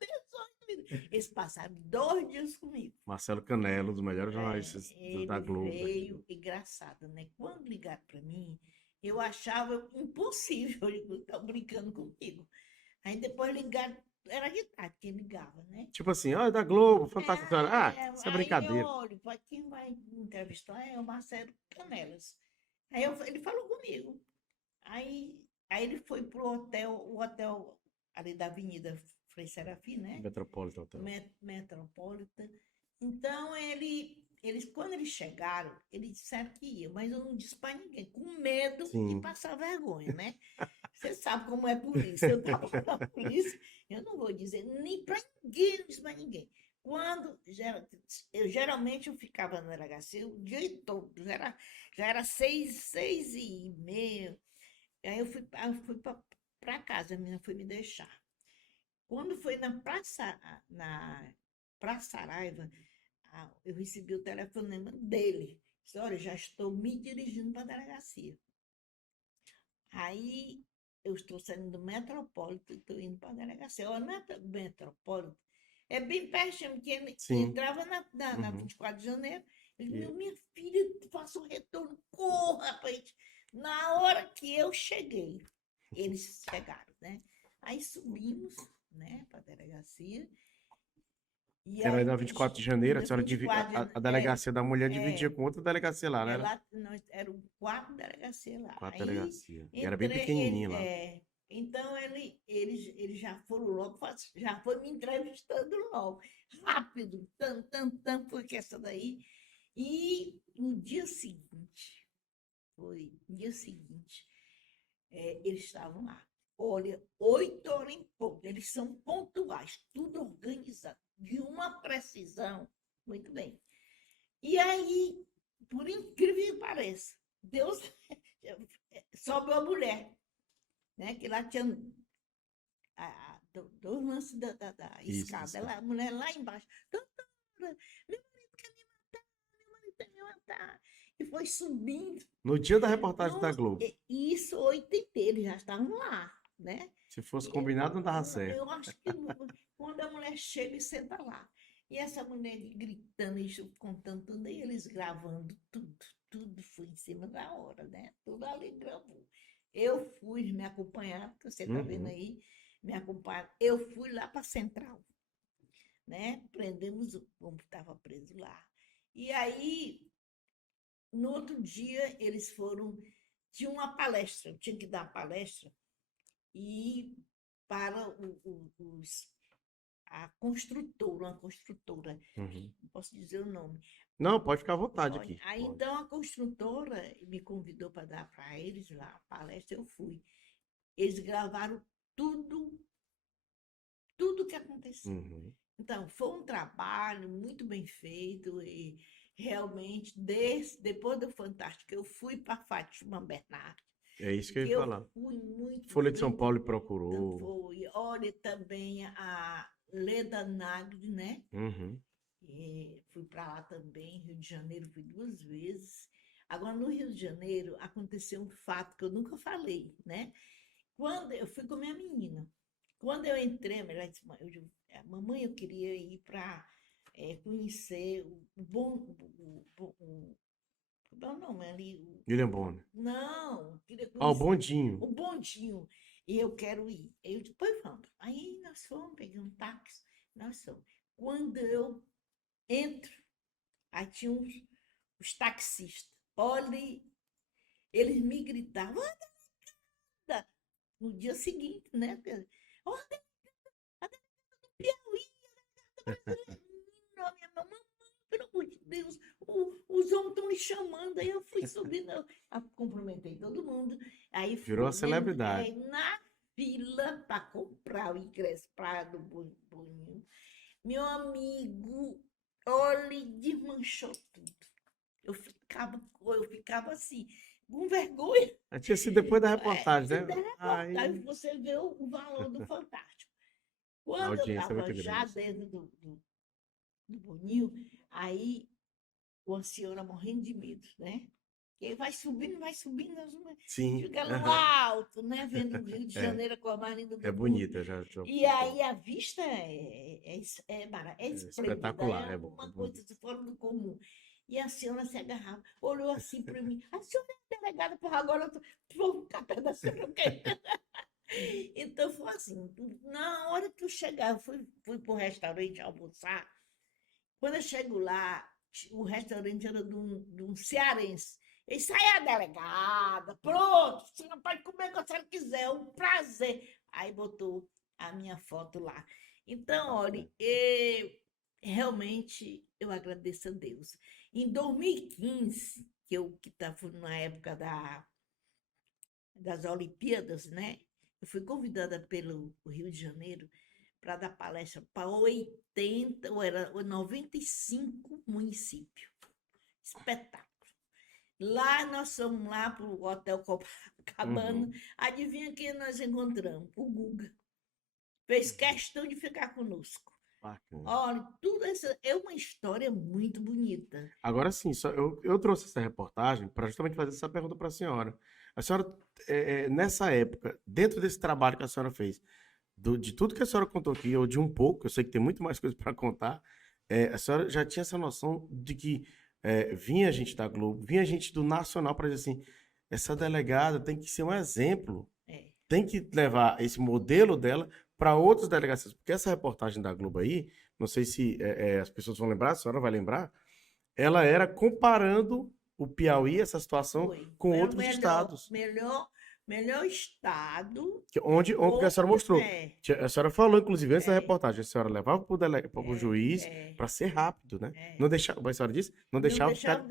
minutos. Eles passaram 2 dias comigo. Marcelo Canelo, um dos melhores jornalistas da Ele Globo. veio, engraçado, né? Quando ligaram para mim, eu achava impossível, ele estava brincando comigo. Aí depois ligaram, era de tarde que ligava, né? Tipo assim, ó, é da Globo, Fantástico. Isso é Aí brincadeira. eu olho, para quem vai entrevistar é o Marcelo Canelas. Aí ele falou comigo. Aí ele foi pro hotel, o hotel ali da Avenida Frei Serafim, né? Metropolitan Hotel. Metropolitan. Então, eles, quando eles chegaram, eles disseram que ia, mas eu não disse para ninguém, com medo Sim. de passar vergonha, né? Você sabe como é polícia. Eu estava na polícia, eu não vou dizer nem para ninguém, não disse para ninguém. Geralmente eu ficava na delegacia o dia todo, já era 6h30. Aí eu fui para casa, a menina foi me deixar. Quando foi na Praça Saraiva, eu recebi o telefonema dele. Disse, olha, já estou me dirigindo para a delegacia. Aí eu estou saindo do Metropolitan e estou indo para a delegacia. O Metropolitan é bem pertinho, porque ele Sim. entrava na Uhum. 24 de janeiro. Ele disse, minha filha, faça o retorno, corra, rapaz. Na hora que eu cheguei, eles chegaram, né? Aí subimos, né, para a delegacia. E Era aí aí, na 24 de janeiro, a senhora 24 de a delegacia da mulher dividia com outra delegacia lá, né? era o quarto delegacia lá. 4 Aí delegacias. E era bem entrei, pequenininho lá. então eles já foram logo, já foi me entrevistando logo, rápido, porque essa daí. E no dia seguinte, eles estavam lá. Olha, 8 horas em ponto, eles são pontuais, tudo organizado, de uma precisão, muito bem. E aí, por incrível que pareça, Deus sobe uma mulher, né? Que lá tinha dois lances da escada. Isso. A mulher lá embaixo. Doutora, meu marido quer me matar, meu marido quer me matar. E foi subindo. No dia da reportagem da Globo. Isso, 80, eles já estavam lá, né? Se fosse combinado, não dava certo. Eu acho que quando a mulher chega e senta lá. E essa mulher gritando, isso, contando tudo, e eles gravando tudo foi em cima da hora, né? Tudo ali gravou. Eu fui me acompanhar, porque você está vendo aí, me acompanhar. Eu fui lá para a central, né? Prendemos o homem que estava preso lá. E aí, no outro dia, eles foram. Tinha uma palestra, eu tinha que dar palestra, e para a construtora, uma construtora, não posso dizer o nome. Não, pode ficar à vontade aqui. Aí, então, a construtora me convidou para dar para eles lá a palestra, eu fui. Eles gravaram tudo que aconteceu. Então, foi um trabalho muito bem feito e realmente, depois do Fantástico, eu fui para Fátima Bernardes. É isso que eu ia falar. Fui muito Folha de São Paulo procurou. Foi. Olha, também a Leda Nagli, né? Fui para lá também, Rio de Janeiro, fui 2 vezes. Agora, no Rio de Janeiro, aconteceu um fato que eu nunca falei, né? Quando eu fui com a minha menina, quando eu entrei, ela disse, mamãe, eu queria ir para conhecer o Não, não, ali. William Bonner. Não, queria Ah, o conhecer bondinho. o bondinho. E eu quero ir. Eu depois vamos. Aí nós fomos, peguei um táxi, nós fomos. Quando eu entro, aí tinha os taxistas. Olha, eles me gritavam, "Anda!" No dia seguinte, né? Olha, Piauí, não, minha mamãe, pelo amor de Deus, os homens estão me chamando. Aí eu fui subindo, eu cumprimentei todo mundo. Aí Virou uma fui celebridade. na fila para comprar o ingresso para do Boninho. Meu amigo, olha, desmanchou tudo. Eu ficava assim, com vergonha. Tinha sido depois da reportagem, Se né? der reportagem, Aí você vê o valor do Fantástico. a Quando eu audiência é estava muito já grande. dentro do Boninho, aí uma senhora morrendo de medo, né? E aí vai subindo, Sim. fica no aham. alto, né? Vendo o Rio de É, Janeiro, a cor mais linda é do mundo. bonita, já. E aí a vista é esplêndida, Espetacular, é é bom, é uma bonito. coisa fora do comum. E a senhora se agarrava, olhou assim para mim, a senhora é delegada, porra, agora eu vou ficar perto da senhora, porque... Então foi assim, na hora que eu chegar, eu fui para o restaurante almoçar. Quando eu chego lá, o restaurante era de um cearense. Ele sai a delegada, pronto, você não pode comer o que você quiser, é um prazer. Aí botou a minha foto lá. Então, olha, realmente eu agradeço a Deus. Em 2015, que estava na época das Olimpíadas, né? Eu fui convidada pelo Rio de Janeiro para dar palestra para 80, ou era 95 municípios. Espetáculo. Lá nós fomos lá para o Hotel Copacabana. Uhum. Adivinha quem nós encontramos? O Guga. Fez questão de ficar conosco. Bacana. Olha, tudo isso é uma história muito bonita. Agora sim, eu trouxe essa reportagem para justamente fazer essa pergunta para a senhora. A senhora, nessa época, dentro desse trabalho que a senhora fez, de tudo que a senhora contou aqui, ou de um pouco, eu sei que tem muito mais coisa para contar, a senhora já tinha essa noção de que vinha gente da Globo, vinha gente do Nacional para dizer assim, essa delegada tem que ser um exemplo, É, tem que levar esse modelo dela para outras delegacias, porque essa reportagem da Globo aí, não sei se as pessoas vão lembrar, a senhora vai lembrar, ela era comparando o Piauí, essa situação, foi. com Foi o outros estados. melhor estado. Onde porque a senhora mostrou. É, A senhora falou, inclusive, antes da É. reportagem, a senhora levava para o juiz é. para ser rápido, né? É. Não deixava, a senhora disse, não deixava ficar.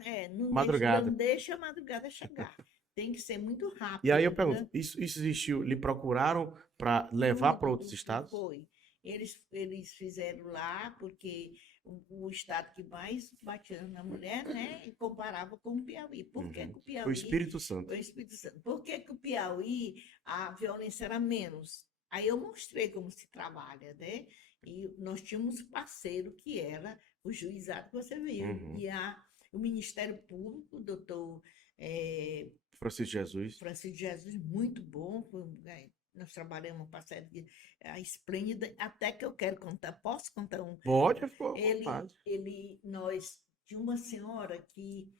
madrugada. Não deixa a madrugada chegar. Tem que ser muito rápido. E aí eu pergunto, né? isso existiu? Lhe procuraram para levar para outros estados? Foi. Eles fizeram lá, porque o estado que mais batia na mulher, né? E comparava com o Piauí. Por que Uhum. que o Piauí... O Espírito Santo. O Espírito Santo. Por que que o Piauí, a violência era menos? Aí eu mostrei como se trabalha, né? E nós tínhamos parceiro que era o juizado que você viu. Uhum. E o Ministério Público, o doutor Francisco Jesus. Francisco Jesus, muito bom. Nós trabalhamos uma parceria esplêndida, até que eu quero contar. Posso contar um? Pode, ficou à vontade. Nós tinha uma senhora que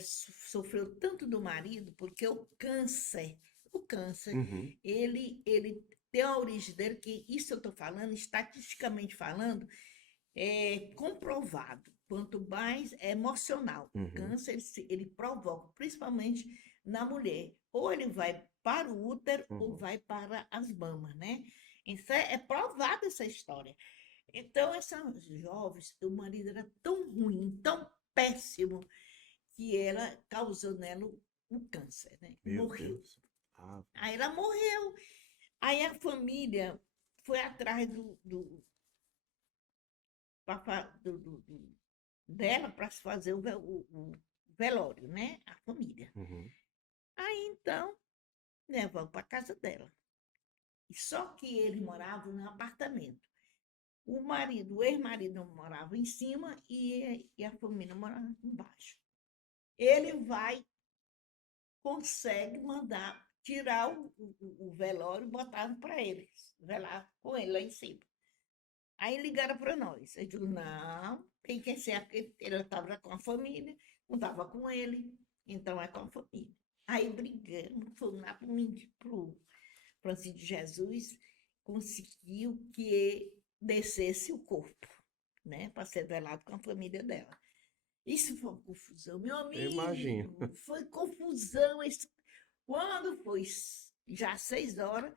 sofreu tanto do marido, porque o câncer, Uhum. ele tem a origem dele, que isso eu estou falando, estatisticamente falando, é comprovado. Quanto mais emocional, o Uhum. câncer ele provoca, principalmente na mulher. Ou ele vai para o útero ou Uhum. vai para as mamas, né? Isso é provado essa história. Então, essas jovens, o marido era tão ruim, tão péssimo, que ela causou nela o câncer, né? Meu Morreu. Deus. Ah, Aí ela morreu. Aí a família foi atrás dela para se fazer o velório, né? A família. uhum. Aí então levou para a casa dela. E só que eles moravam num apartamento. O ex-marido morava em cima e a família morava embaixo. Ele consegue mandar tirar o velório e botar para eles, velar com ele lá em cima. Aí ligaram para nós. Eu digo, não, tem que ser aquele. Ele estava com a família, não estava com ele, então é com a família. Aí brigamos, fomos lá para o Francisco de Jesus, conseguiu que descesse o corpo, né, para ser velado com a família dela. Isso foi uma confusão, meu Eu imagino. amigo, foi confusão. Quando foi já 6 horas,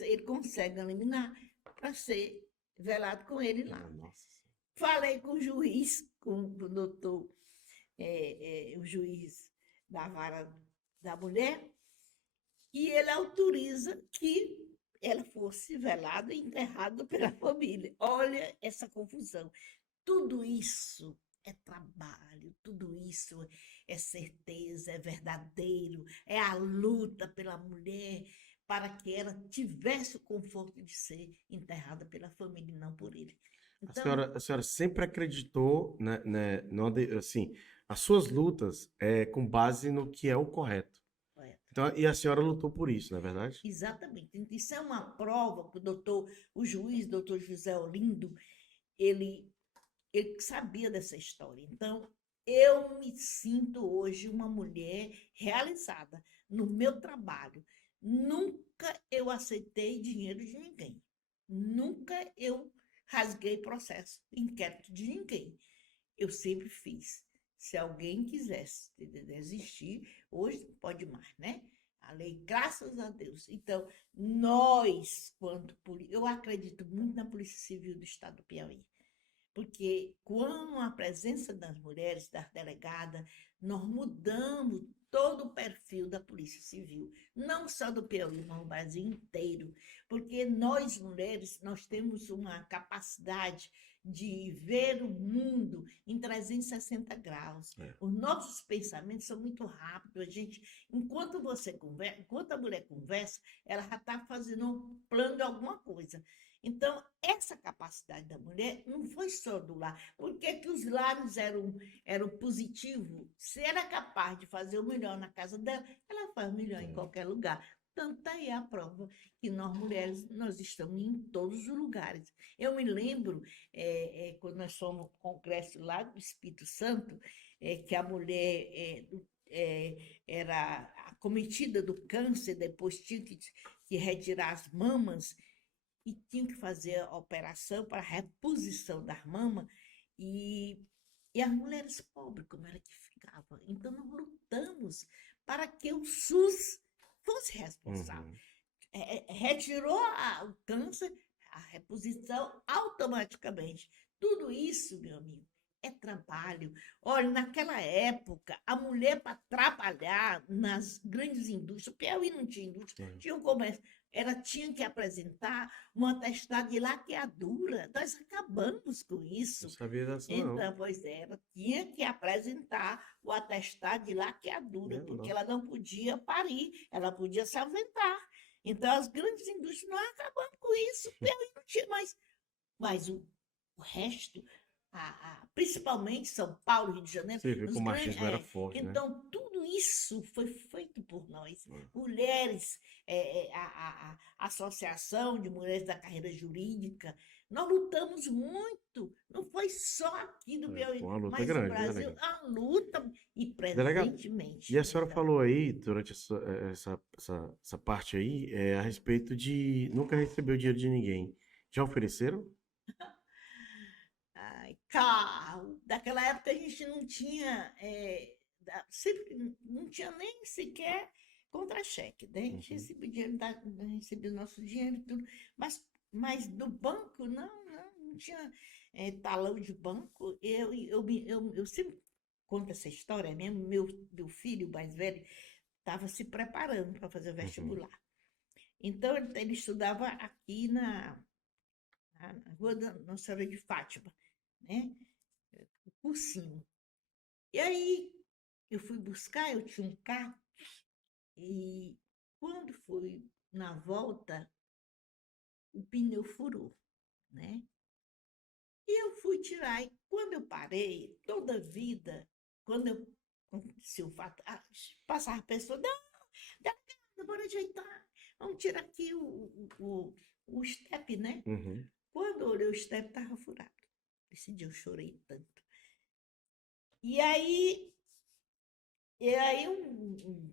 ele consegue eliminar para ser velado com ele lá. Nossa. Falei com o juiz, com o doutor, o juiz da vara da mulher, e ele autoriza que ela fosse velada e enterrada pela família. Olha essa confusão. Tudo isso é trabalho, tudo isso é certeza, é verdadeiro, é a luta pela mulher para que ela tivesse o conforto de ser enterrada pela família e não por ele. Então, A senhora sempre acreditou, né, assim, as suas lutas é com base no que é o correto. Então, e a senhora lutou por isso, não é verdade? exatamente. Isso é uma prova que o juiz, doutor José Olindo, ele sabia dessa história. Então, eu me sinto hoje uma mulher realizada no meu trabalho. Nunca eu aceitei dinheiro de ninguém. Nunca eu rasguei processo, inquérito de ninguém. Eu sempre fiz. Se alguém quisesse desistir, hoje não pode mais, né? A lei, graças a Deus. Então, nós, eu acredito muito na Polícia Civil do Estado do Piauí. Porque com a presença das mulheres, das delegadas, nós mudamos todo o perfil da Polícia Civil, não só do Piauí, mas do Brasil inteiro, porque nós, mulheres, nós temos uma capacidade de ver o mundo em 360 graus. Os nossos pensamentos são muito rápidos. A gente, enquanto a mulher conversa, ela já está fazendo um plano de alguma coisa. Então, essa capacidade da mulher não foi só do lar. Por que os lares eram positivos? Se ela é capaz de fazer o melhor na casa dela, ela faz o melhor em qualquer lugar. Então, está aí a prova que nós, mulheres, nós estamos em todos os lugares. Eu me lembro, quando nós fomos no congresso lá do Espírito Santo, que a mulher era acometida do câncer, depois tinha que retirar as mamas, e tinham que fazer a operação para a reposição das mamas, e as mulheres pobres, como era que ficava. Então, nós lutamos para que o SUS fosse responsável. Retirou o câncer, a reposição automaticamente. Tudo isso, meu amigo, é trabalho. Olha, naquela época, a mulher para trabalhar nas grandes indústrias, o Piauí não tinha indústria, tinha um comércio, ela tinha que apresentar um atestado de laqueadura. Nós acabamos com isso. Não sabia dessa, não. Então, pois é, ela tinha que apresentar o atestado de laqueadura, porque ela não podia parir, ela podia se ausentar. Então, as grandes indústrias, nós acabamos com isso. O Piauí não tinha mais. Mas o resto, principalmente São Paulo, Rio de Janeiro, Você viu que o machismo era forte, né? então, tudo isso foi feito por nós. Mulheres, a Associação de Mulheres da Carreira Jurídica, nós lutamos muito, não foi só aqui do Piauí, uma luta mas grande, no Brasil, né, a luta e Delegado, presentemente. e a senhora então, falou aí, durante essa parte aí, a respeito de nunca recebeu dinheiro de ninguém. Já ofereceram? Ai, carro. Daquela época a gente não tinha, sempre não tinha nem sequer contra-cheque, né? A gente recebia o dinheiro, recebia o nosso dinheiro e tudo, mas do banco, não tinha talão de banco. Eu sempre conto essa história mesmo. Meu filho mais velho estava se preparando para fazer o vestibular. Então, ele estudava aqui na Rua da Nossa Senhora de Fátima, né? Cursinho. E aí eu fui buscar, eu tinha um carro, e quando foi na volta, o pneu furou, né? E eu fui tirar, e quando eu parei, toda a vida, quando aconteceu o fato, passava a pessoa, não, bora ajeitar, vamos tirar aqui o step, né? Quando eu olhei o step, estava furado. Esse dia eu chorei tanto. E aí E aí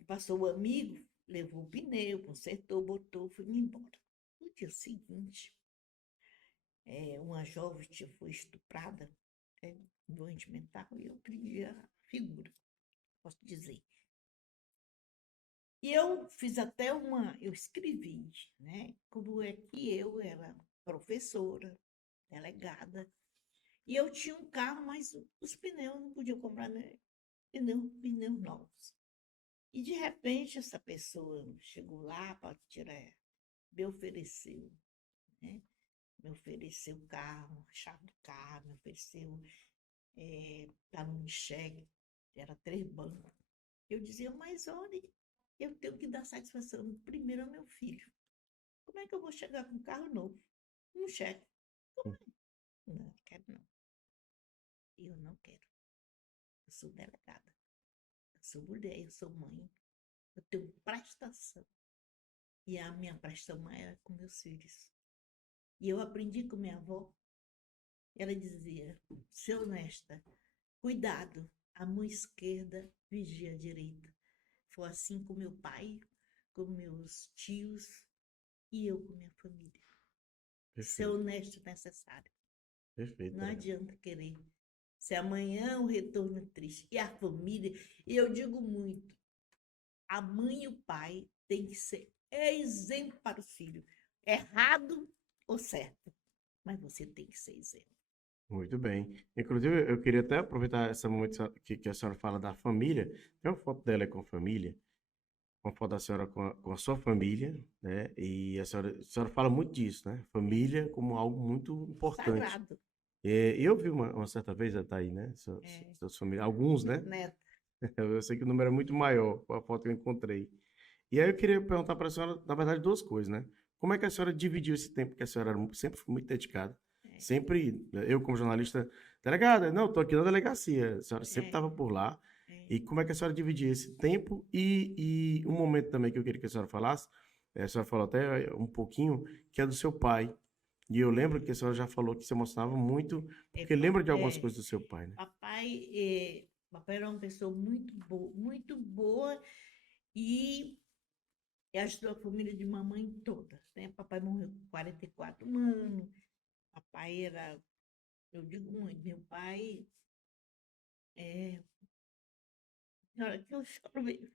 passou o amigo, levou o pneu, consertou, botou, foi embora. No dia seguinte, uma jovem foi estuprada, doente mental, e eu perdi a figura, posso dizer. E eu fiz até eu escrevi, né? Como é que eu era professora, delegada, e eu tinha um carro, mas os pneus não podia comprar, né? Pneus novos. E de repente essa pessoa chegou lá para tirar, me ofereceu, né? Me ofereceu o carro, a chave do carro, me ofereceu talão de cheque, era 3 bancos. Eu dizia, mas olha, eu tenho que dar satisfação primeiro ao meu filho. Como é que eu vou chegar com um carro novo? Um cheque. Não, quero não. Eu não quero. Eu sou delegada. Eu sou mulher, eu sou mãe. Eu tenho prestação. E a minha prestação é com meus filhos. E eu aprendi com minha avó. Ela dizia, ser honesta, cuidado, a mão esquerda vigia a direita. Foi assim com meu pai, com meus tios e eu com minha família. Ser Perfeito, honesto é necessário. perfeito. Não adianta querer. Se amanhã o retorno é triste. E a família, e eu digo muito, a mãe e o pai têm que ser exemplo para o filho. Errado ou certo, mas você tem que ser exemplo. Muito bem. Inclusive, eu queria até aproveitar esse momento que a senhora fala da família. Tem uma foto dela com a família, uma foto da senhora com a sua família, né? E a senhora fala muito disso, né? Família como algo muito importante. Sagrado. E eu vi uma certa vez, ela tá aí, né? Suas famílias, alguns, né? Neto. Eu sei que o número é muito maior, com a foto que eu encontrei. E aí eu queria perguntar para a senhora, na verdade, duas coisas, né? Como é que a senhora dividiu esse tempo que a senhora sempre foi muito dedicada? Sempre, eu como jornalista, delegada, não, estou aqui na delegacia, a senhora sempre estava por lá. E como é que a senhora dividia esse tempo? E um momento também que eu queria que a senhora falasse, a senhora falou até um pouquinho, que é do seu pai. E eu lembro que a senhora já falou que se emocionava muito, porque lembra de algumas coisas do seu pai, né? Papai era uma pessoa muito boa e ajudou a família de mamãe toda, né? Papai morreu com 44 anos. Papai era, eu digo muito, meu pai na hora que eu choro mesmo,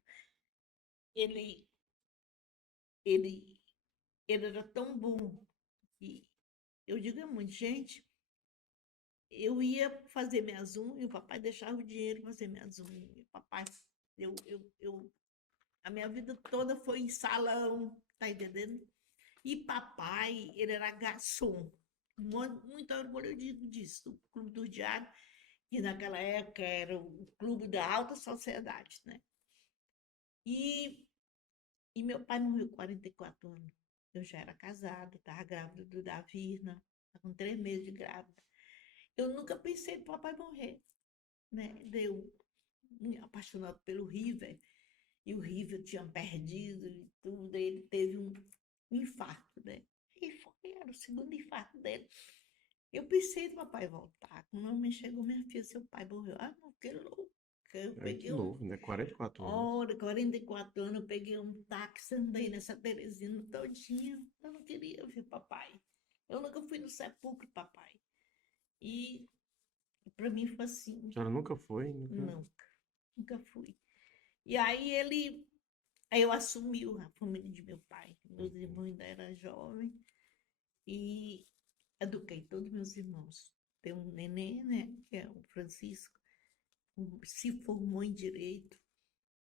ele, ele, ele era tão bom que eu digo muito, gente, eu ia fazer minhas unhas e o papai deixava o dinheiro para fazer minhas unhas. E o papai, a minha vida toda foi em salão, tá entendendo? E papai, ele era garçom. Muito orgulho eu digo disso. O Clube do Diário, que naquela época era o clube da alta sociedade, né? E meu pai morreu com 44 anos. Eu já era casada, estava grávida do Davirna, estava com 3 meses de grávida. Eu nunca pensei no papai morrer, né? Eu me apaixonado pelo River, e o River tinha perdido e tudo, ele teve um infarto, né? Era o segundo infarto dele. Eu pensei no papai voltar. Quando a mãe chegou, minha filha, seu pai morreu. Ah, não, que louca. Eu Muito peguei novo, né? 44 anos. 44 anos, eu peguei um táxi, andei nessa Teresina todinha. Eu não queria ver papai. Eu nunca fui no sepulcro, papai. E para mim foi assim. A senhora nunca foi? Nunca fui. E aí eu assumi a família de meu pai. Meus irmãos ainda eram jovens e eduquei todos meus irmãos. Tem um neném, né, que é o Francisco, se formou em direito,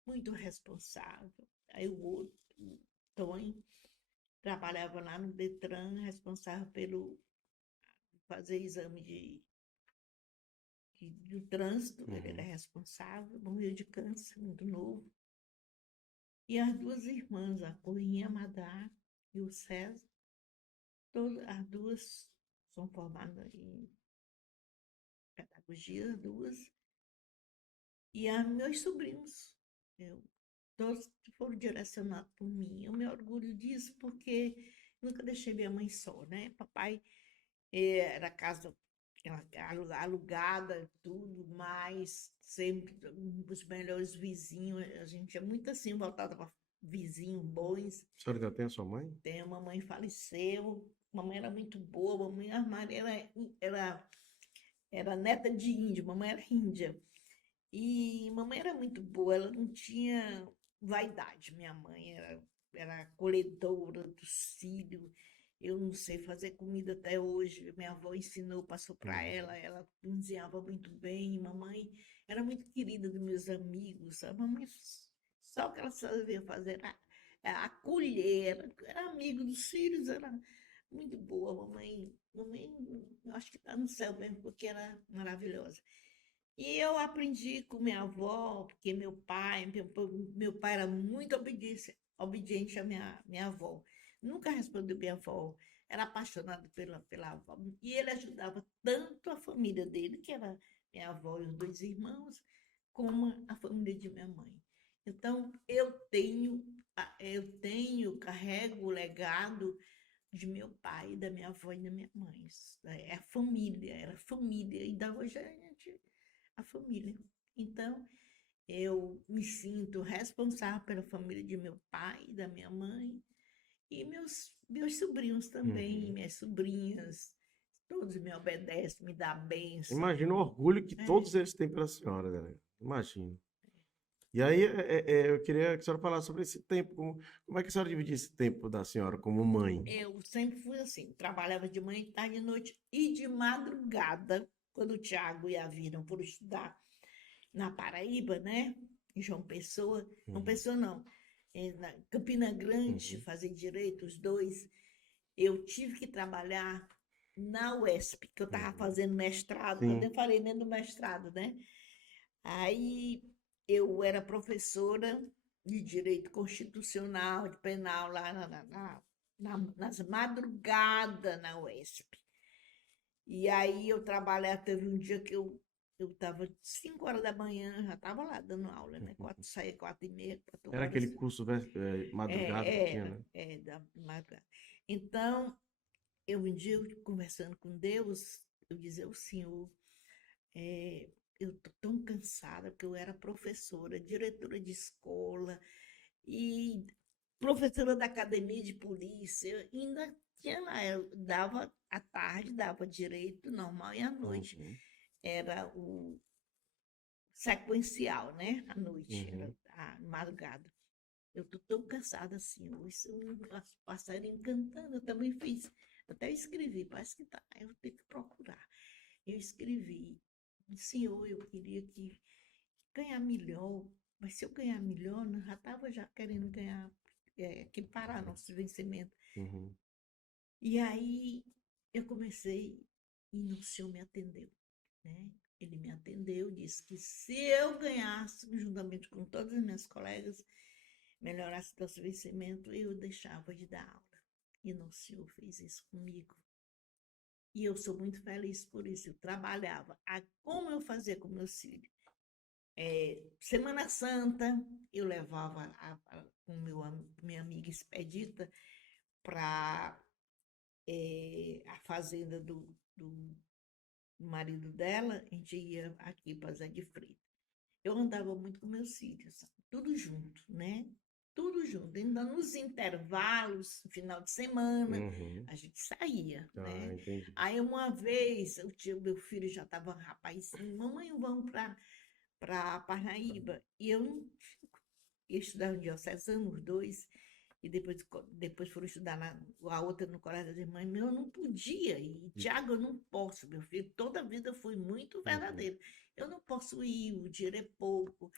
muito responsável. Aí o outro, o Tony, trabalhava lá no Detran, responsável pelo fazer exame do trânsito, ele era responsável, morreu de câncer, muito novo. E as duas irmãs, a Corrinha Amadá e o César, as duas são formadas em pedagogia, as duas. E meus sobrinhos, todos foram direcionados por mim. Eu me orgulho disso porque nunca deixei minha mãe só, né? Papai era casa ela alugada, tudo, mas sempre os melhores vizinhos. A gente é muito assim, voltada para vizinhos bons. A senhora ainda tem a sua mãe? Tem, a mamãe faleceu, mamãe era muito boa, mamãe Armário era neta de índio, mamãe era índia. E mamãe era muito boa, ela não tinha vaidade. Minha mãe era acolhedora dos filhos. Eu não sei fazer comida até hoje. Minha avó ensinou, passou para ela cozinhava muito bem. Mamãe era muito querida dos meus amigos. A mamãe, só o que ela sabia fazer era acolher, era amigo dos filhos, era muito boa. Mamãe, eu acho que está no céu mesmo, porque era maravilhosa. E eu aprendi com minha avó, porque meu pai era muito obediente à minha avó. Nunca respondeu minha avó, era apaixonado pela avó. E ele ajudava tanto a família dele, que era minha avó e os dois irmãos, como a família de minha mãe. Então, carrego o legado de meu pai, da minha avó e da minha mãe. É a família, era família. E da hoje a família. Então, eu me sinto responsável pela família de meu pai, da minha mãe, e meus sobrinhos também, minhas sobrinhas, todos me obedecem, me dão bênção. Imagina o orgulho que todos eles têm pela senhora, galera. Imagino. E aí, eu queria que a senhora falasse sobre esse tempo. Como é que a senhora dividia esse tempo da senhora como mãe? Eu sempre fui assim, trabalhava de manhã, tarde e noite e de madrugada, quando o Tiago e a Vira foram estudar na Paraíba, né? Em João Pessoa. João Pessoa não, na Campina Grande, fazer direito, os dois. Eu tive que trabalhar na UESP, que eu estava fazendo mestrado, Sim. quando eu falei nem do mestrado, né? Aí eu era professora de direito constitucional, de penal, lá nas madrugadas na UESP. E aí eu trabalhava, teve um dia que eu estava 5 horas da manhã, já estava lá dando aula, né? Saía 4h30, 4 Era horas. aquele curso madrugada que tinha, né? Da madrugada. Então, um dia, conversando com Deus, eu dizia ao Senhor, eu estou tão cansada, porque eu era professora, diretora de escola e professora da academia de polícia, e ainda tinha lá, eu dava à tarde, dava direito normal e à noite. Era o sequencial, né? À noite, era a madrugada. Eu estou tão cansada assim, hoje passarinho cantando, eu também fiz, até escrevi, parece que tá, eu tenho que procurar. Eu escrevi, Senhor, eu queria ganhar melhor, mas se eu ganhar melhor, eu já estava já querendo ganhar, que parar nosso vencimento. E aí eu comecei e o Senhor me atendeu, né? Ele me atendeu, disse que se eu ganhasse, juntamente com todas as minhas colegas, melhorasse nosso vencimento, eu deixava de dar aula. E o Senhor fez isso comigo. E eu sou muito feliz por isso. Eu trabalhava. Como eu fazia com meus filhos? Semana Santa, eu levava com minha amiga Expedita para a fazenda do marido dela. A gente ia aqui para Zé de Freitas. Eu andava muito com meus filhos, tudo junto, né? Tudo junto. Ainda nos intervalos, final de semana, a gente saía, né? Entendi. Aí uma vez, meu filho já estava rapazinho, mamãe, vamos para Parnaíba. E eu ia estudar no diocesano, os dois, e depois foram estudar a outra no Colégio das Irmãs. Eu não podia ir. Tiago, eu não posso, meu filho. Toda a vida foi muito verdadeiro. Eu não posso ir, o dinheiro é pouco.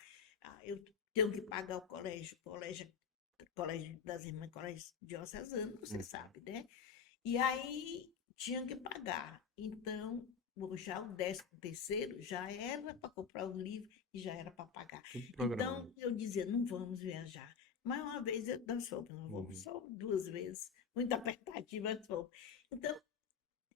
Eu tenho que pagar o colégio das Irmãs, colégio diocesano, você sabe, né? E aí tinha que pagar. Então, já o 13º já era para comprar os livros e já era para pagar. Então, eu dizia, não vamos viajar. Mas uma vez nós fomos, não vamos só 2 vezes, muito apertadinho, mas fomos. Então,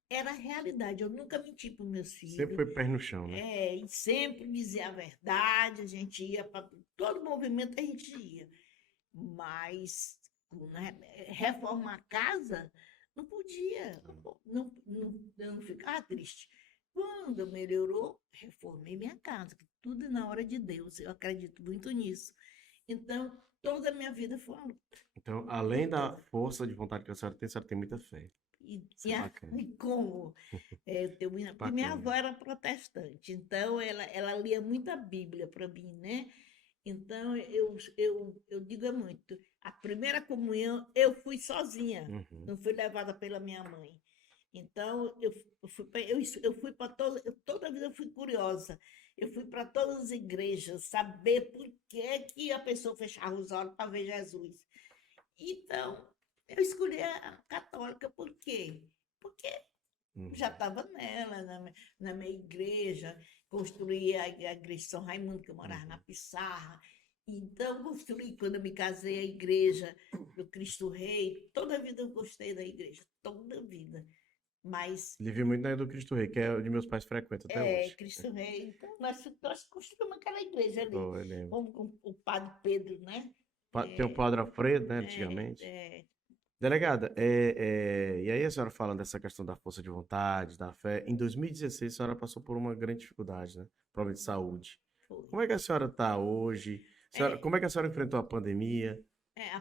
era a realidade, eu nunca menti para os meus filhos. Sempre foi pé no chão, né? E sempre dizia a verdade, a gente ia para todo movimento, a gente ia. Mas reformar a casa, não podia, não ficava triste. Quando melhorou, reformei minha casa, que tudo é na hora de Deus, eu acredito muito nisso. Então, toda a minha vida foi uma luta. Então, além da força de vontade que a senhora tem muita fé. Isso E, é a- bacana. e como? Porque minha avó Bacana. era protestante, então ela lia muita Bíblia para mim, né? Então, eu digo muito, a primeira comunhão eu fui sozinha, Uhum. não fui levada pela minha mãe. Então, eu fui para toda a vida eu fui curiosa. Eu fui para todas as igrejas, saber por que que a pessoa fechava os olhos para ver Jesus. Então, eu escolhi a católica, por quê? Porque já Uhum. estava nela, na minha igreja, construí a igreja de São Raimundo, que eu morava na Uhum. Pissarra. Então, construí, quando eu me casei, a igreja do Cristo Rei. Toda a vida eu gostei da igreja, toda a vida. Mas, Ele viu muito na do Cristo Rei, que é onde meus pais frequentam até hoje. Cristo Rei, então, nós construímos aquela igreja ali, Oh, eu lembro. com o padre Pedro, né? Tem o Padre Alfredo, né, É, antigamente. é, Delegada, e aí a senhora falando dessa questão da força de vontade, da fé, em 2016 a senhora passou por uma grande dificuldade, né? Problema de saúde. foi. Como é que a senhora está hoje? É, Como é que a senhora enfrentou a pandemia? a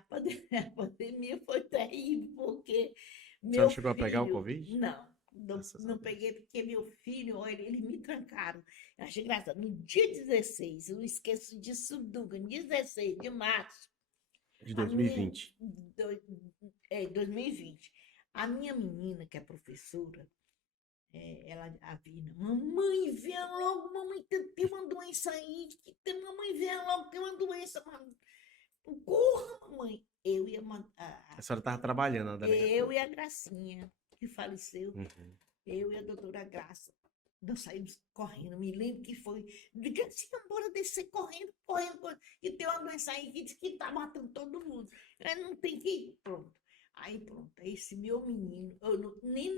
pandemia foi terrível, porque A senhora meu chegou a pegar o filho. Covid? Não, Graças a não Deus. peguei, porque meu filho, olha, eles me trancaram. Eu achei engraçado. No dia 16, eu não esqueço disso nunca, no dia 16 de março, De a minha. 2020. 2020. A minha menina, que é professora, ela, a Vina, mamãe, venha logo, mamãe, tem uma doença aí, mamãe, venha logo, tem uma doença, mamãe. Corra, mamãe. A senhora estava trabalhando na Eu delegacia. e a Gracinha, que faleceu, Uhum. eu e a doutora Graça, nós saímos correndo. Me lembro que foi. Gracinha, bora descer correndo, correndo, correndo. E tem uma doença aí que diz que está matando todo mundo. Não tem que ir. Pronto. Aí, pronto. Esse meu menino, nem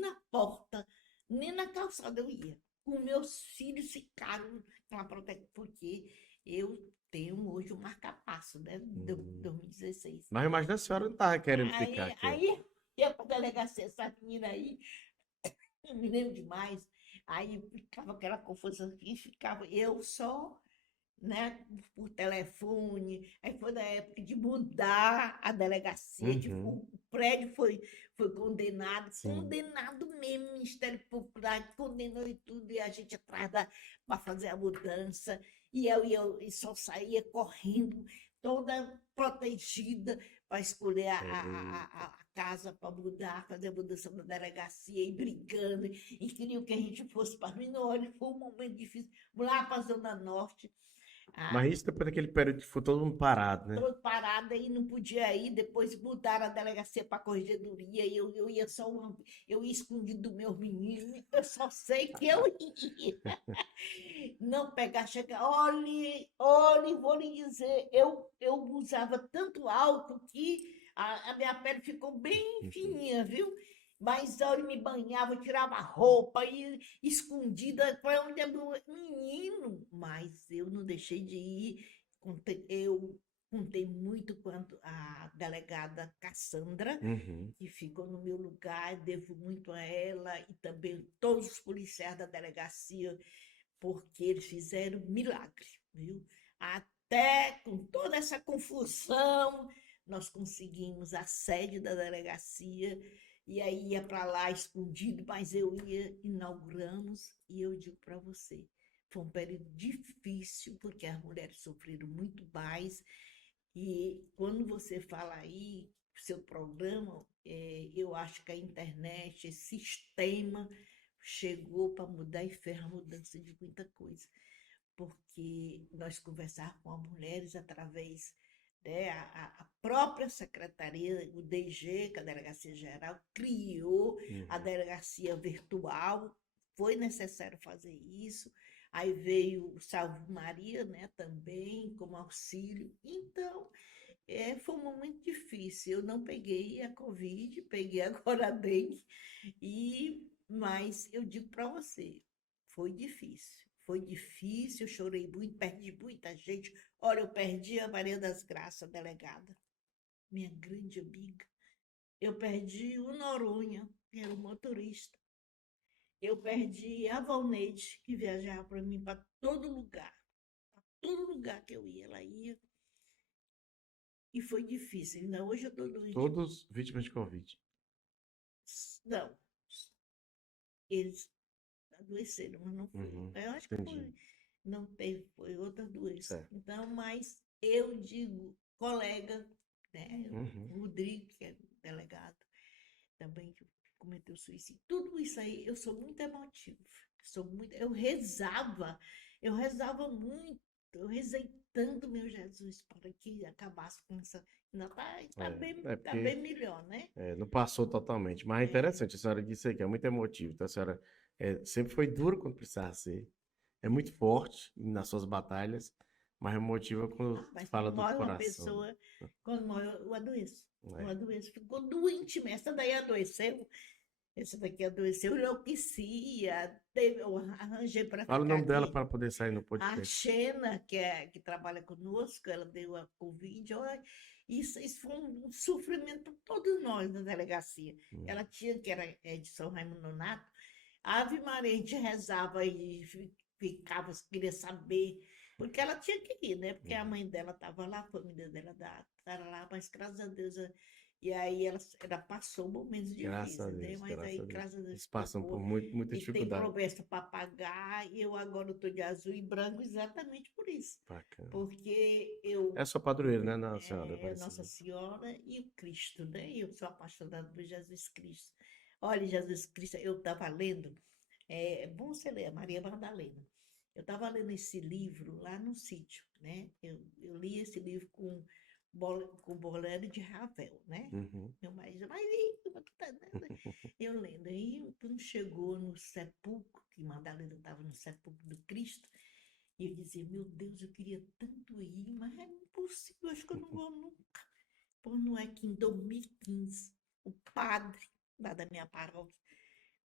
na porta, nem na calçada eu ia. Com meus filhos ficaram com a proteção, porque eu tenho hoje um marca-passo, né? De Uhum. 2016. Mas imagina a senhora não estava querendo ficar Aí, quieta. aí ia para a delegacia, essa menina aí, eu me lembro demais. Aí ficava aquela confusão e ficava eu só, né, por telefone. Aí foi na época de mudar a delegacia, Uhum. o prédio foi condenado, Sim. condenado mesmo, o Ministério Público condenou e tudo, e a gente atrás para fazer a mudança. E só saía correndo, toda protegida, para escolher Eita. a casa para mudar, fazer a mudança na delegacia, e brigando, e queriam que a gente fosse para Minório. Foi um momento difícil, lá para a Zona Norte. Ah, Mas isso depois daquele período que foi todo mundo parado, né? todo parada e não podia ir, depois mudaram a delegacia para a corregedoria, e eu ia só eu ia escondido do meu menino, eu só sei que eu ia. Não pegar, chegar, olhe, vou lhe dizer, eu usava tanto álcool que a minha pele ficou bem Uhum. fininha, viu? Mas olha, me banhava, tirava a roupa, ia escondida para onde é meu menino. Mas eu não deixei de ir. Eu contei muito quanto a delegada Cassandra, Uhum. que ficou no meu lugar, devo muito a ela e também todos os policiais da delegacia, porque eles fizeram milagre, viu? Até com toda essa confusão, nós conseguimos a sede da delegacia, e aí ia para lá escondido, mas eu ia, inauguramos, e eu digo para você, foi um período difícil, porque as mulheres sofreram muito mais, e quando você fala aí, seu programa, eu acho que a internet, esse sistema, chegou para mudar e fez a mudança de muita coisa, porque nós conversávamos com as mulheres através, né, a própria secretaria, o DG, que é a Delegacia Geral, criou a Uhum. delegacia virtual, foi necessário fazer isso, aí veio o Salve Maria, né, também, como auxílio. Então, foi um momento difícil. Eu não peguei a Covid, peguei agora a dengue, mas eu digo para você, foi difícil. Foi difícil, eu chorei muito, perdi muita gente. Olha, eu perdi a Maria das Graças, delegada, minha grande amiga. Eu perdi o Noronha, que era o motorista. Eu perdi a Valneide, que viajava para mim para todo lugar. Todo lugar que eu ia, ela ia. E foi difícil. Ainda hoje eu estou doente. Todos vítimas de Covid. Não, eles adoeceram, mas não foi. Uhum, Eu acho que entendi. foi, não teve, foi outra doença. Certo. Então, mas eu digo, colega, né? Uhum. O Rodrigo, que é delegado, também que cometeu suicídio. Tudo isso aí, eu sou muito emotiva. Eu rezava muito, eu rezei tanto, meu Jesus, para que acabasse com essa. Ainda tá bem, É tá porque bem melhor, né? não passou totalmente. Mas é interessante, a senhora disse aí que é muito emotivo. Então, a senhora sempre foi dura quando precisava ser. É muito forte nas suas batalhas, mas emotiva quando Mas fala quando do morre uma coração. pessoa, quando morre, eu adoeço. Eu É. adoeço. Ficou doente mesmo. Essa daí adoeceu. Essa daqui adoeceu, enlouquecia. Eu arranjei para Fala o ficar nome dela aqui. para poder sair no A podcast. Xena, que trabalha conosco, ela deu a Covid. Olha, isso foi um sofrimento para todos nós na delegacia. Ela tinha, que era de São Raimundo Nonato, Ave Maria, a gente rezava e ficava, queria saber, porque ela tinha que ir, né? Porque a mãe dela estava lá, a família dela estava lá, mas graças a Deus. E aí ela passou momentos Graças a difíceis, né? Deus, Mas graças aí, a Deus. graças a Deus, Eles ficou passam por boa. muita E tem dificuldade. promessa para pagar, e eu agora estou de azul e branco exatamente por isso. Bacana. Porque É sua padroeira, né, senhora? Nossa Aparecida? Senhora e o Cristo, né? Eu sou apaixonada por Jesus Cristo. Olha, Jesus Cristo, eu estava lendo, é bom você ler, Maria Madalena. Eu estava lendo esse livro lá no sítio, né? Eu li esse livro com Bolero de Ravel, né? Uhum. Meu marido disse, mas aí, como é que tá dando? Eu lendo. Aí, quando chegou no sepulcro, que Madalena estava no sepulcro do Cristo, e eu dizia, meu Deus, eu queria tanto ir, mas é impossível, acho que eu não vou nunca. Por não é que em 2015, o padre lá da minha paróquia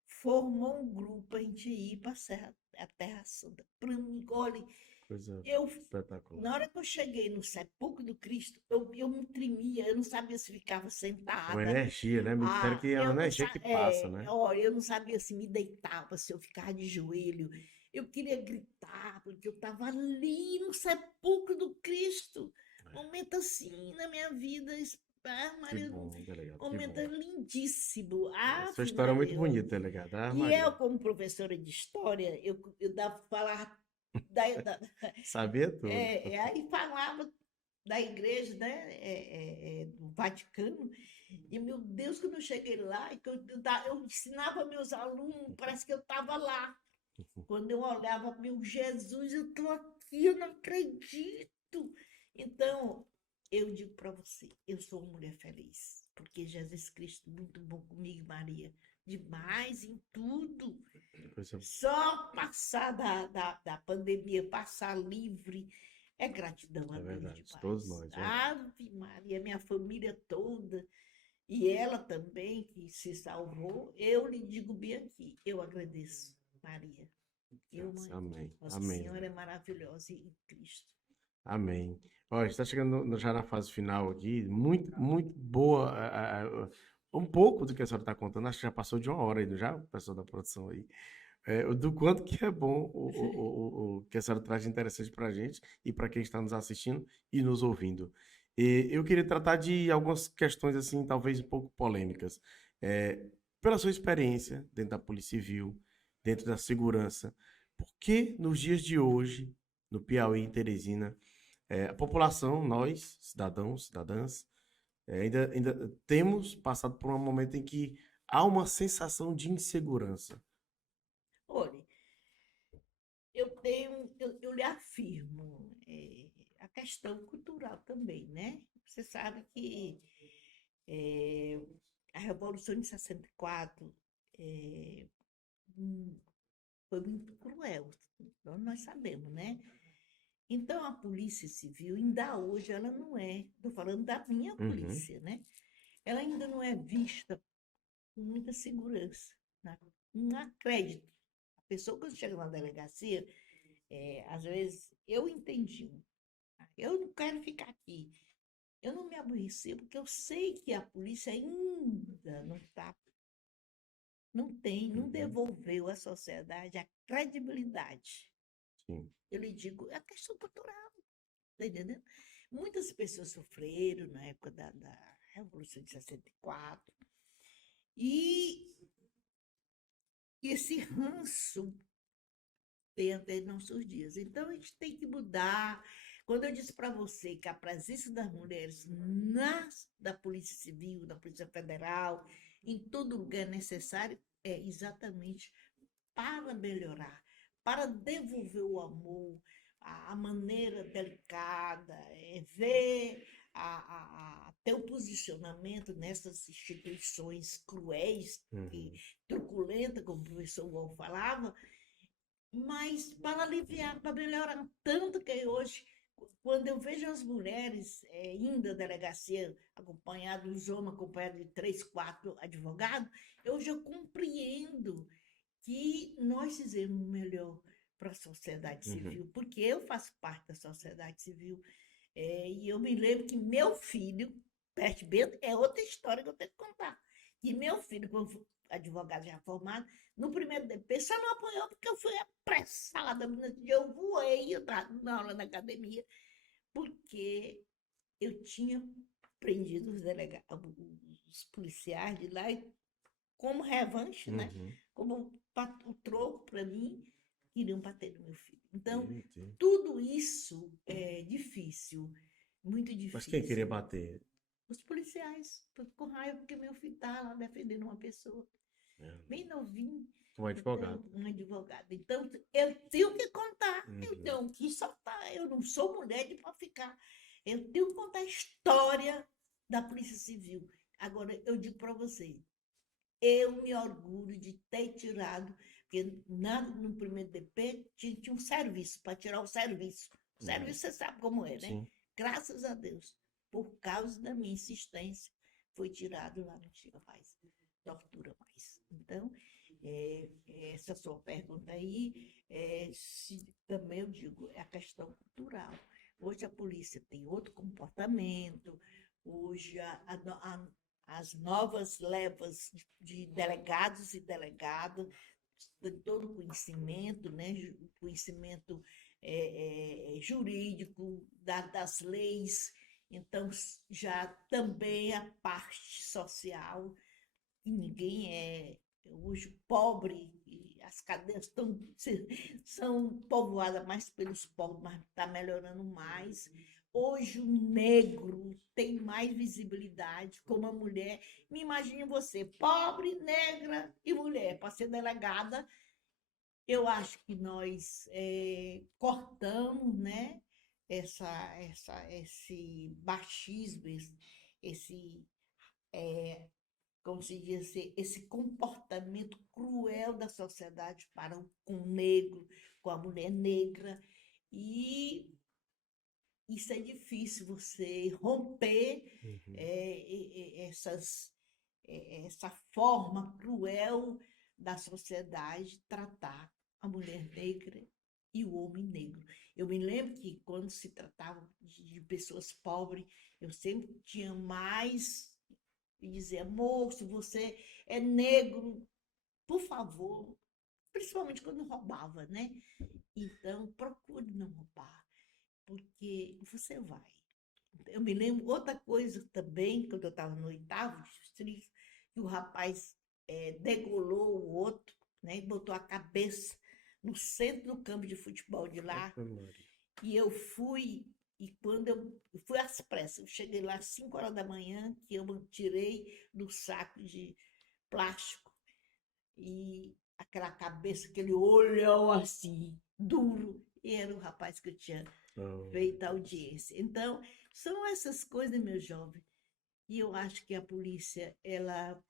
formou um grupo para a gente ir para a Terra Santa. Para mim, olha, Coisa eu, espetacular. na hora que eu cheguei no sepulcro do Cristo, eu me tremia, eu não sabia se ficava É uma sentada. energia, né? Me disseram que é uma Eu não energia que passa, né? olha, eu não sabia se me deitava, se eu ficava de joelho. Eu queria gritar, porque eu estava ali no sepulcro do Cristo. Momento assim na minha vida, Que Maria, bom, delegado, que momento bom. lindíssimo. Sua Ave história é muito Maria. bonita, delegado. Ah, E eu, Maria. como professora de história, eu dava falar da, Sabia tudo. aí falava da igreja, né, do Vaticano, e meu Deus, quando eu cheguei lá, e que eu ensinava meus alunos, parece que eu estava lá. Quando eu olhava, meu Jesus, eu estou aqui, eu não acredito. Então, eu digo para você, eu sou uma mulher feliz, porque Jesus Cristo, muito bom comigo, Maria, demais em tudo. Coisa Só passar da pandemia, passar livre, é gratidão a É Deus verdade. Todos demais. nós, verdade. Ave Maria, minha família toda, e ela também, que se salvou, eu lhe digo bem aqui, eu agradeço, Maria. Amém. Nossa Amém. Senhora é maravilhosa em Cristo. Amém. Olha, está chegando já na fase final aqui, muito, muito boa. Um pouco do que a senhora está contando, acho que já passou de uma hora aí, já, o pessoal da produção aí. Do quanto que é bom o que a senhora traz de interessante para a gente e para quem está nos assistindo e nos ouvindo. E eu queria tratar de algumas questões, assim, talvez um pouco polêmicas. Pela sua experiência dentro da Polícia Civil, dentro da segurança, por que nos dias de hoje, no Piauí, em Teresina, a população, nós, cidadãos, cidadãs, ainda temos passado por um momento em que há uma sensação de insegurança? Olha, eu lhe afirmo, a questão cultural também, né? Você sabe que é, a Revolução de 64 foi muito cruel, então nós sabemos, né? Então a Polícia Civil, ainda hoje, ela não é, estou falando da minha Uhum. polícia, né? Ela ainda não é vista com muita segurança, né? Não acredito. A pessoa, quando chega na delegacia, às vezes, eu entendi. Eu não quero ficar aqui. Eu não me aborreci, porque eu sei que a polícia ainda não está Não tem, não Uhum. devolveu à sociedade a credibilidade. Sim. Eu lhe digo, é a questão cultural, tá entendendo? Muitas pessoas sofreram na época da Revolução de 64, e esse ranço tem até nossos dias. Então, a gente tem que mudar. Quando eu disse para você que a presença das mulheres da Polícia Civil, da Polícia Federal, em todo lugar é necessário, é exatamente para melhorar, para devolver o amor, a maneira delicada, ver ter o posicionamento nessas instituições cruéis, Uhum. truculenta, como o professor Wall falava, mas para aliviar, para melhorar. Tanto que hoje, quando eu vejo as mulheres indo à delegacia, acompanhadas, os homens acompanhados de 3, 4 advogados, eu já compreendo que nós fizemos melhor para a sociedade Uhum. civil, porque eu faço parte da sociedade civil. E eu me lembro que meu filho, Peste Bento, é outra história que eu tenho que contar. Que meu filho, quando foi advogado já formado, no primeiro DP, só não apanhou porque eu fui apressada. Eu voei, eu estava na aula da academia, porque eu tinha prendido os policiais de lá como revanche, né? Uhum. Como o troco para mim, queriam bater no meu filho. Então, Meu Deus. tudo isso é difícil, muito Mas quem queria difícil. bater? Os policiais, com raiva, porque meu filho está lá defendendo uma pessoa, bem novinho. Um advogado. Então, um advogado. Então, eu tenho que contar, eu Uhum. tenho que soltar. Eu não sou mulher de para ficar. Eu tenho que contar a história da Polícia Civil. Agora, eu digo para você, eu me orgulho de ter tirado, porque no primeiro DP tinha um serviço, para tirar o serviço. O serviço você sabe como é, né? Sim. Graças a Deus, por causa da minha insistência, foi tirado lá, não tinha mais tortura mais. Então, essa sua pergunta aí, também eu digo, é a questão cultural. Hoje a polícia tem outro comportamento, hoje as novas levas de delegados e delegadas têm todo o conhecimento, né? Conhecimento jurídico das leis, então já também a parte social, e ninguém hoje pobre, e as cadeias são povoadas mais pelos pobres, mas está melhorando mais. Hoje o negro tem mais visibilidade como a mulher. Me imagine você, pobre, negra e mulher, para ser delegada. Eu acho que nós cortamos, né, esse machismo, esse como se diz, esse comportamento cruel da sociedade com o negro, com a mulher negra. E isso é difícil, você romper Uhum. essa forma cruel da sociedade tratar a mulher negra e o homem negro. Eu me lembro que quando se tratava de pessoas pobres, eu sempre tinha mais e dizer, moço, você é negro, por favor, principalmente quando roubava, né? Então, procure não roubar, porque você vai. Eu me lembro outra coisa também, quando eu estava no 8º distrito, que o rapaz degolou o outro, né? E botou a cabeça no centro do campo de futebol de lá. Ave Maria. E eu fui, e quando eu fui às pressas, eu cheguei lá às 5 horas da manhã, que eu tirei do saco de plástico, e aquela cabeça, aquele olhão assim, duro, e era o rapaz que eu tinha Oh. feito a audiência. Então, são essas coisas, meu jovem, e eu acho que a polícia, ela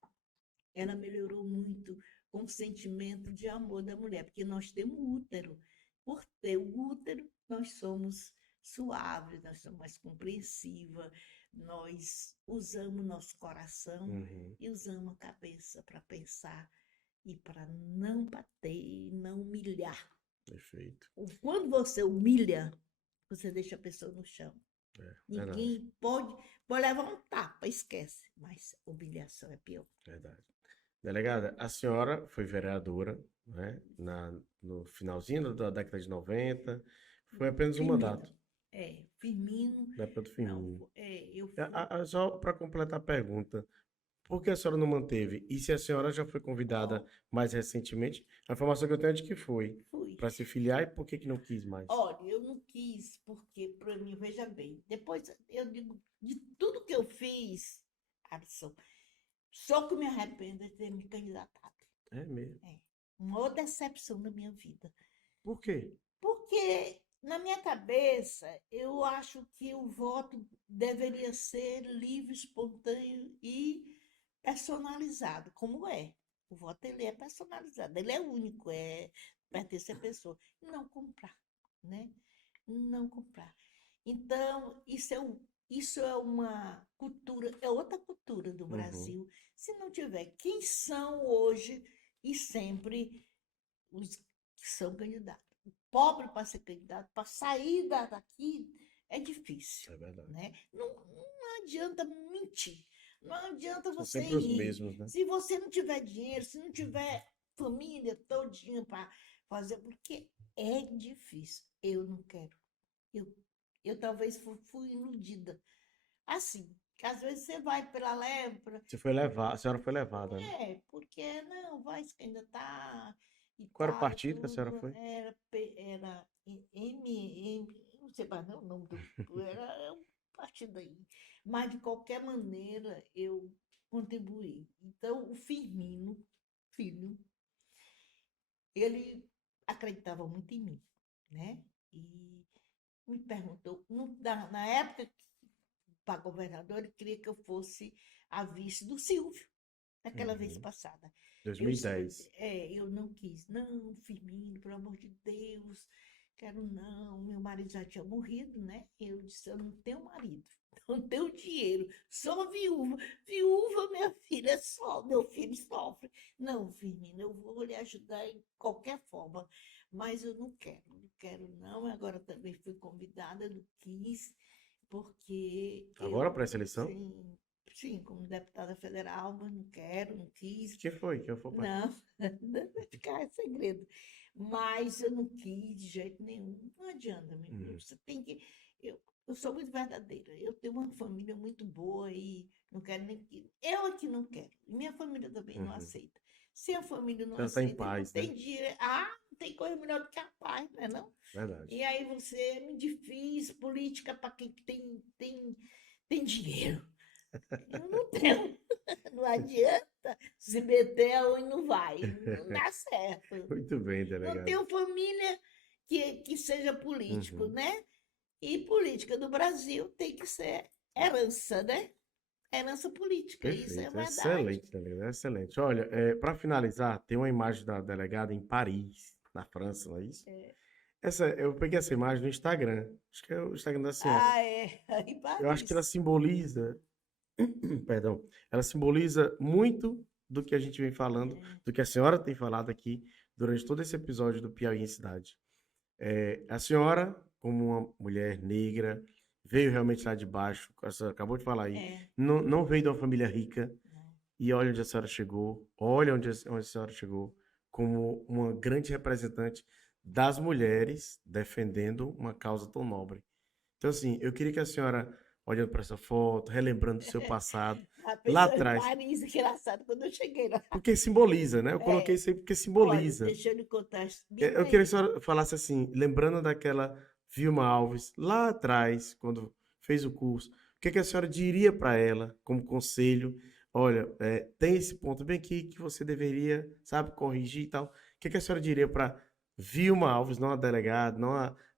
melhorou muito com o sentimento de amor da mulher, porque nós temos útero. Por ter o útero, nós somos suaves, nós somos mais compreensivas, nós usamos nosso coração Uhum. e usamos a cabeça para pensar e para não bater, não humilhar. Perfeito. Quando você humilha, você deixa a pessoa no chão. Verdade. Ninguém pode levar um tapa, esquece, mas humilhação é pior. Verdade. Delegada, a senhora foi vereadora, né, no finalzinho da década de 90, foi apenas um Firmino. mandato, Firmino. na época do Não, Firmino. eu fui. Só para completar a pergunta, por que a senhora não manteve? E se a senhora já foi convidada Ó, mais recentemente? A informação que eu tenho é de que foi fui. para se filiar e por que que não quis mais? Olha, eu não quis, porque, para mim, veja bem, depois eu digo, de tudo que eu fiz, Alisson, só que eu me arrependo de ter me candidatado. É mesmo. É uma outra decepção da minha vida. Por quê? Porque, na minha cabeça, eu acho que o voto deveria ser livre, espontâneo e personalizado, como é. O voto ele é personalizado, ele é único, pertence à pessoa. Não comprar, né? Não comprar. Então, isso é uma cultura, é outra cultura do Uhum. Brasil. Se não tiver, quem são hoje e sempre os que são candidatos? O pobre para ser candidato, para sair daqui, é difícil, É verdade. né? Não adianta mentir, não adianta São você sempre os ir. mesmos, né? Se você não tiver dinheiro, se não tiver família todinha para fazer, porque é difícil. Eu não quero. Eu, eu talvez fui iludida. Assim, que às vezes você vai pela lepra, Você foi levar, a senhora foi levada, né? porque não, vai se candidatar e Qual era o tal, partido que a senhora tudo. foi? Era não sei mais nem o nome era um partido aí. Mas, de qualquer maneira, eu contribuí. Então, o Firmino, filho, ele acreditava muito em mim, né? E me perguntou, na época, para governador, ele queria que eu fosse a vice do Silvio, naquela vez Uhum. passada. Eu, 2010. eu não quis, não, Firmino, pelo amor de Deus, quero não. Meu marido já tinha morrido, né? Eu disse, eu não tenho marido, não tenho dinheiro, sou viúva. Viúva, minha filha, só, meu filho sofre. Não, Firmino, eu vou lhe ajudar em qualquer forma, mas eu não quero, não quero não. Agora também fui convidada, não quis, porque Agora para essa eleição? sim, sim, como deputada federal, mas não quero, não quis. Quem foi? Quem foi o partido? Não, vai ficar segredo. Mas eu não quis de jeito nenhum. Não adianta, menino. Uhum. Você tem que. Eu sou muito verdadeira. Eu tenho uma família muito boa e não quero nem que. Eu é que não quero. E minha família também não Uhum. aceita. Se a família não Você não tá em aceita, não paz, né? tem dinheiro. Ah, não tem coisa melhor do que a paz, não é não? Verdade. E aí você é muito difícil, política para quem tem dinheiro. Eu não tenho. Não adianta se meter aonde não vai, não dá certo. Muito bem, Não delegado. tenho família que seja político, Uhum. né? E política do Brasil tem que ser herança, né? Herança política, isso é Perfeito. verdade. Excelente, delegado. Excelente. Olha, para finalizar, tem uma imagem da delegada em Paris, na França, não é isso? Eu peguei essa imagem no Instagram. Acho que é o Instagram da senhora. Em Eu acho que ela Paris. simboliza, perdão, ela simboliza muito do que a gente vem falando, do que a senhora tem falado aqui durante todo esse episódio do Piauí em Cidade. A senhora, como uma mulher negra, veio realmente lá de baixo, a senhora acabou de falar aí, não veio de uma família rica, Não. e olha onde a senhora chegou, olha onde a senhora chegou, como uma grande representante das mulheres defendendo uma causa tão nobre. Então, assim, eu queria que a senhora, olhando para essa foto, relembrando do seu passado, A lá pessoa em atrás, Paris, engraçado, quando eu cheguei lá. porque simboliza, né? Eu coloquei isso aí porque Olha, simboliza. deixa eu lhe contar bem Eu queria que a senhora falasse assim, lembrando daquela Vilma Alves, lá atrás, quando fez o curso, o que que a senhora diria para ela como conselho? Olha, tem esse ponto bem aqui que você deveria, sabe, corrigir e tal. O que que a senhora diria para Vilma Alves, não a delegada, não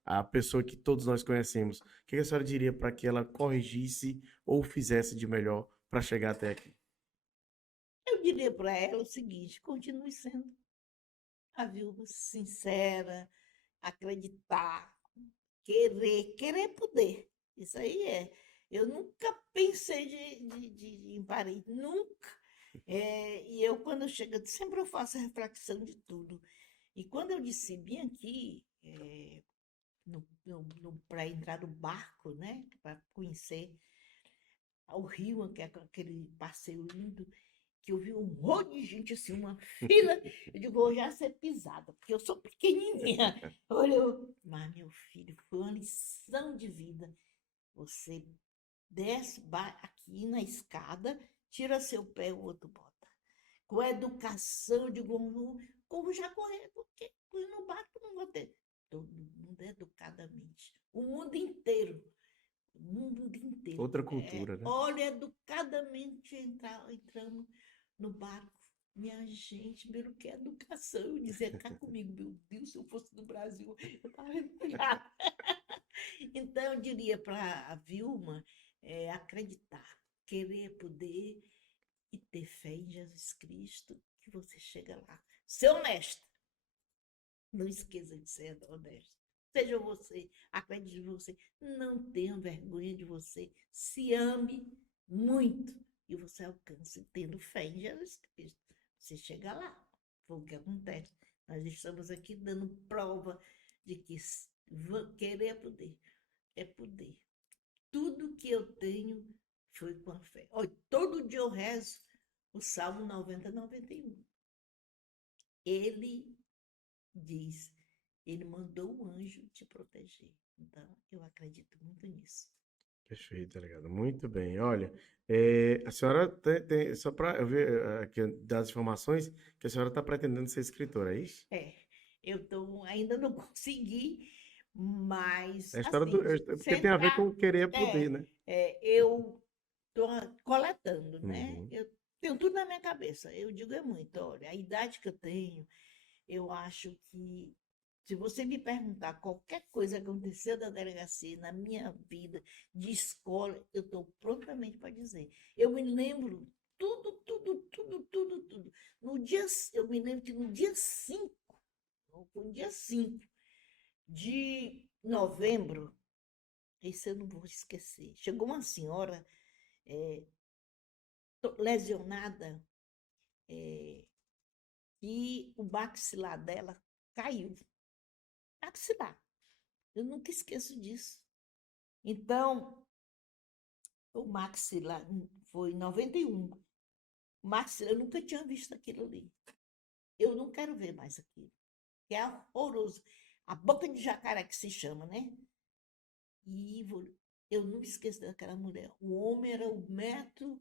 a pessoa que todos nós conhecemos? O que que a senhora diria para que ela corrigisse ou fizesse de melhor para chegar até aqui? Eu diria para ela o seguinte: continue sendo a viúva sincera, acreditar, querer poder. Isso aí é. Eu nunca pensei de ir em Paris, nunca. E eu, quando eu chego, sempre eu faço a reflexão de tudo. E quando eu disse, vim aqui, para entrar no barco, né, para conhecer o rio, que é aquele passeio lindo, que eu vi um monte de gente assim, uma fila, eu digo, vou já ser pisada, porque eu sou pequenininha. Olha, mas meu filho, foi uma lição de vida. Você desce aqui na escada, tira seu pé, o outro bota. Com educação, eu digo, como já correr, porque no barco não vou ter. Todo mundo educadamente. O mundo inteiro. O mundo inteiro. Outra cultura, né? Olha, educadamente entramos no barco. Minha gente, pelo que é educação, eu dizia, cá comigo, meu Deus, se eu fosse do Brasil, eu estava entrada. Então, eu diria para a Vilma acreditar, querer poder e ter fé em Jesus Cristo, que você chega lá. Ser honesta. Não esqueça de ser honesta. Seja você, acredite em você. Não tenha vergonha de você. Se ame muito. E você alcance tendo fé em Jesus Cristo. Você chega lá. Foi o que acontece. Nós estamos aqui dando prova de que querer é poder. É poder. Tudo que eu tenho foi com a fé. Olha, todo dia eu rezo o Salmo 90, 91. Ele diz, ele mandou o anjo te proteger. Então, eu acredito muito nisso. Perfeito, delegado. Muito bem. Olha, a senhora só para eu ver aqui das informações, que a senhora está pretendendo ser escritora, é isso? Ainda não consegui, mas É a história assim, porque tem a ver com querer poder, né? eu estou coletando, né? Uhum. Eu tenho tudo na minha cabeça. Eu digo é muito, olha, a idade que eu tenho, eu acho que se você me perguntar qualquer coisa que aconteceu da delegacia na minha vida, de escola, eu estou prontamente para dizer. Eu me lembro tudo. Eu me lembro que no dia 5 de novembro, isso eu não vou esquecer, chegou uma senhora lesionada e o maxilar dela caiu. Maxilar. Eu nunca esqueço disso. Então, o maxilar foi em 91. O maxilar, eu nunca tinha visto aquilo ali. Eu não quero ver mais aquilo. Que é horroroso. A boca de jacaré que se chama, né? E eu não esqueço daquela mulher. O homem era 2,5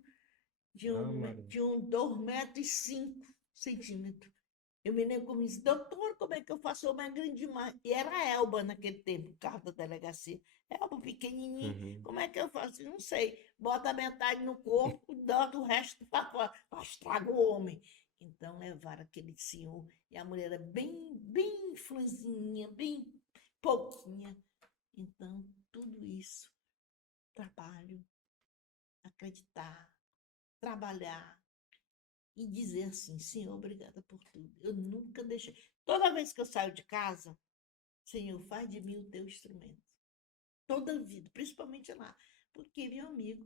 m. Eu me lembro como disse, doutor, como é que eu faço? Eu mais grande demais. E era a Elba naquele tempo, o carro da delegacia. Elba pequenininha. Uhum. Como é que eu faço? Não sei. Bota metade no corpo, bota o resto para fora. Estraga o homem. Então levaram aquele senhor. E a mulher era bem franzininha, bem pouquinha. Então, tudo isso, trabalho, acreditar, trabalhar e dizer assim, Senhor, obrigada por tudo. Eu nunca deixei. Toda vez que eu saio de casa, Senhor, faz de mim o teu instrumento. Toda a vida, principalmente lá. Porque, meu amigo,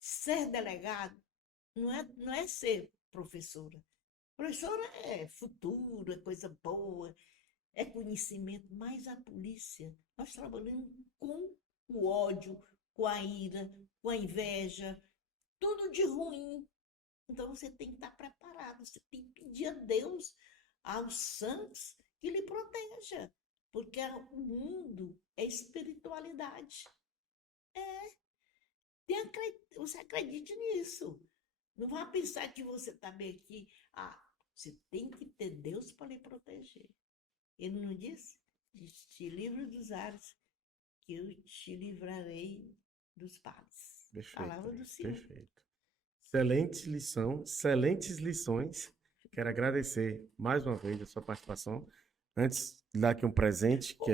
ser delegado não é ser professora. Professora é futuro, é coisa boa, é conhecimento, mas a polícia, nós trabalhamos com o ódio, com a ira, com a inveja, tudo de ruim. Então você tem que estar preparado, você tem que pedir a Deus, aos santos, que lhe proteja, porque o mundo é espiritualidade. Você acredite nisso. Não vá pensar que você está bem aqui. Você tem que ter Deus para lhe proteger. Ele não disse? Te livro dos ares, que eu te livrarei dos males. Perfeito, Palavra do Senhor. perfeito. Excelentes lições. Quero agradecer mais uma vez a sua participação. Antes de dar aqui um presente, que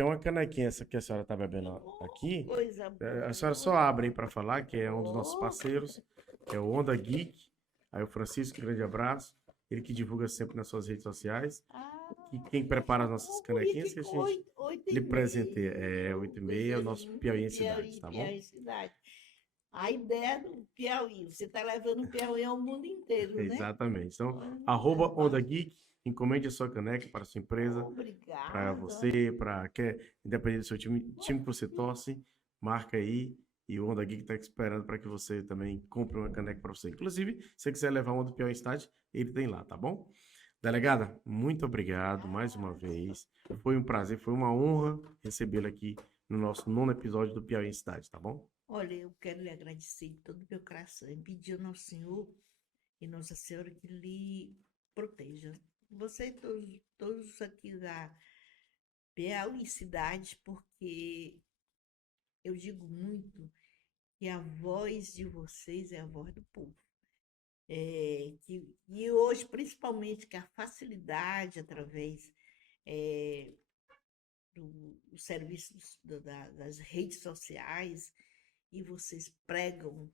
é uma canequinha essa que a senhora está bebendo aqui. Coisa boa. A senhora só abre aí para falar, que é um dos nossos parceiros, que é o Onda Geek. Aí o Francisco, grande abraço. Ele que divulga sempre nas suas redes sociais. E quem prepara as nossas canequinhas, que a gente lhe presenteia. 8h30, o nosso Piauí em Cidade, tá bom? Piauí em Cidade. A ideia do Piauí, você está levando o Piauí ao mundo inteiro, né? Exatamente. Então, @Onda Geek, encomende a sua caneca para a sua empresa, para Obrigada. você, independente do seu time que você torce, marca aí E o Onda Geek está esperando para que você também compre uma caneca para você. Inclusive, se você quiser levar uma do Piauí Cidade, ele tem lá, tá bom? Delegada, muito obrigado mais uma vez. Foi um prazer, foi uma honra recebê-la aqui no nosso 9º episódio do Piauí em Cidade, tá bom? Olha, eu quero lhe agradecer de todo o meu coração e pedir ao Nosso Senhor e Nossa Senhora que lhe proteja. Você e todos aqui da Piauí Cidade, porque eu digo muito que a voz de vocês é a voz do povo. E hoje, principalmente, que a facilidade através do serviço das redes sociais, e vocês pregam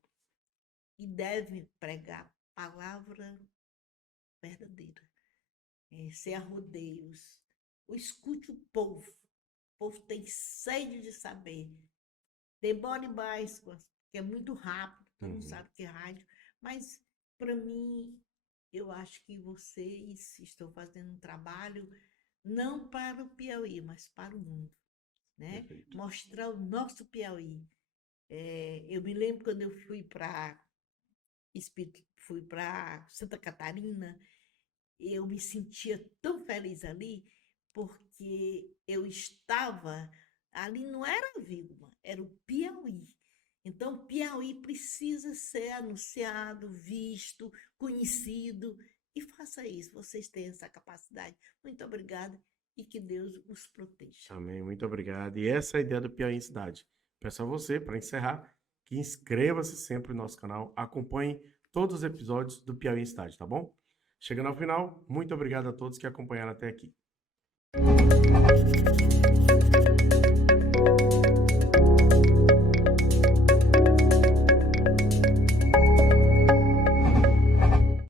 e devem pregar palavra verdadeira, sem arrodeios. Escute o povo. O povo tem sede de saber. Demore mais, porque é muito rápido, todo mundo sabe que é rádio, mas para mim, eu acho que vocês estão fazendo um trabalho não para o Piauí, mas para o mundo, né? Perfeito. Mostrar o nosso Piauí. Eu me lembro quando eu fui para Santa Catarina, eu me sentia tão feliz ali, porque eu estava ali, não era Vilma, era o Piauí. Então, Piauí precisa ser anunciado, visto, conhecido, e faça isso, vocês têm essa capacidade. Muito obrigada e que Deus os proteja. Amém, muito obrigado. E essa é a ideia do Piauí em Cidade. Peço a você, para encerrar, que inscreva-se sempre no nosso canal, acompanhe todos os episódios do Piauí em Cidade, tá bom? Chegando ao final, muito obrigado a todos que acompanharam até aqui.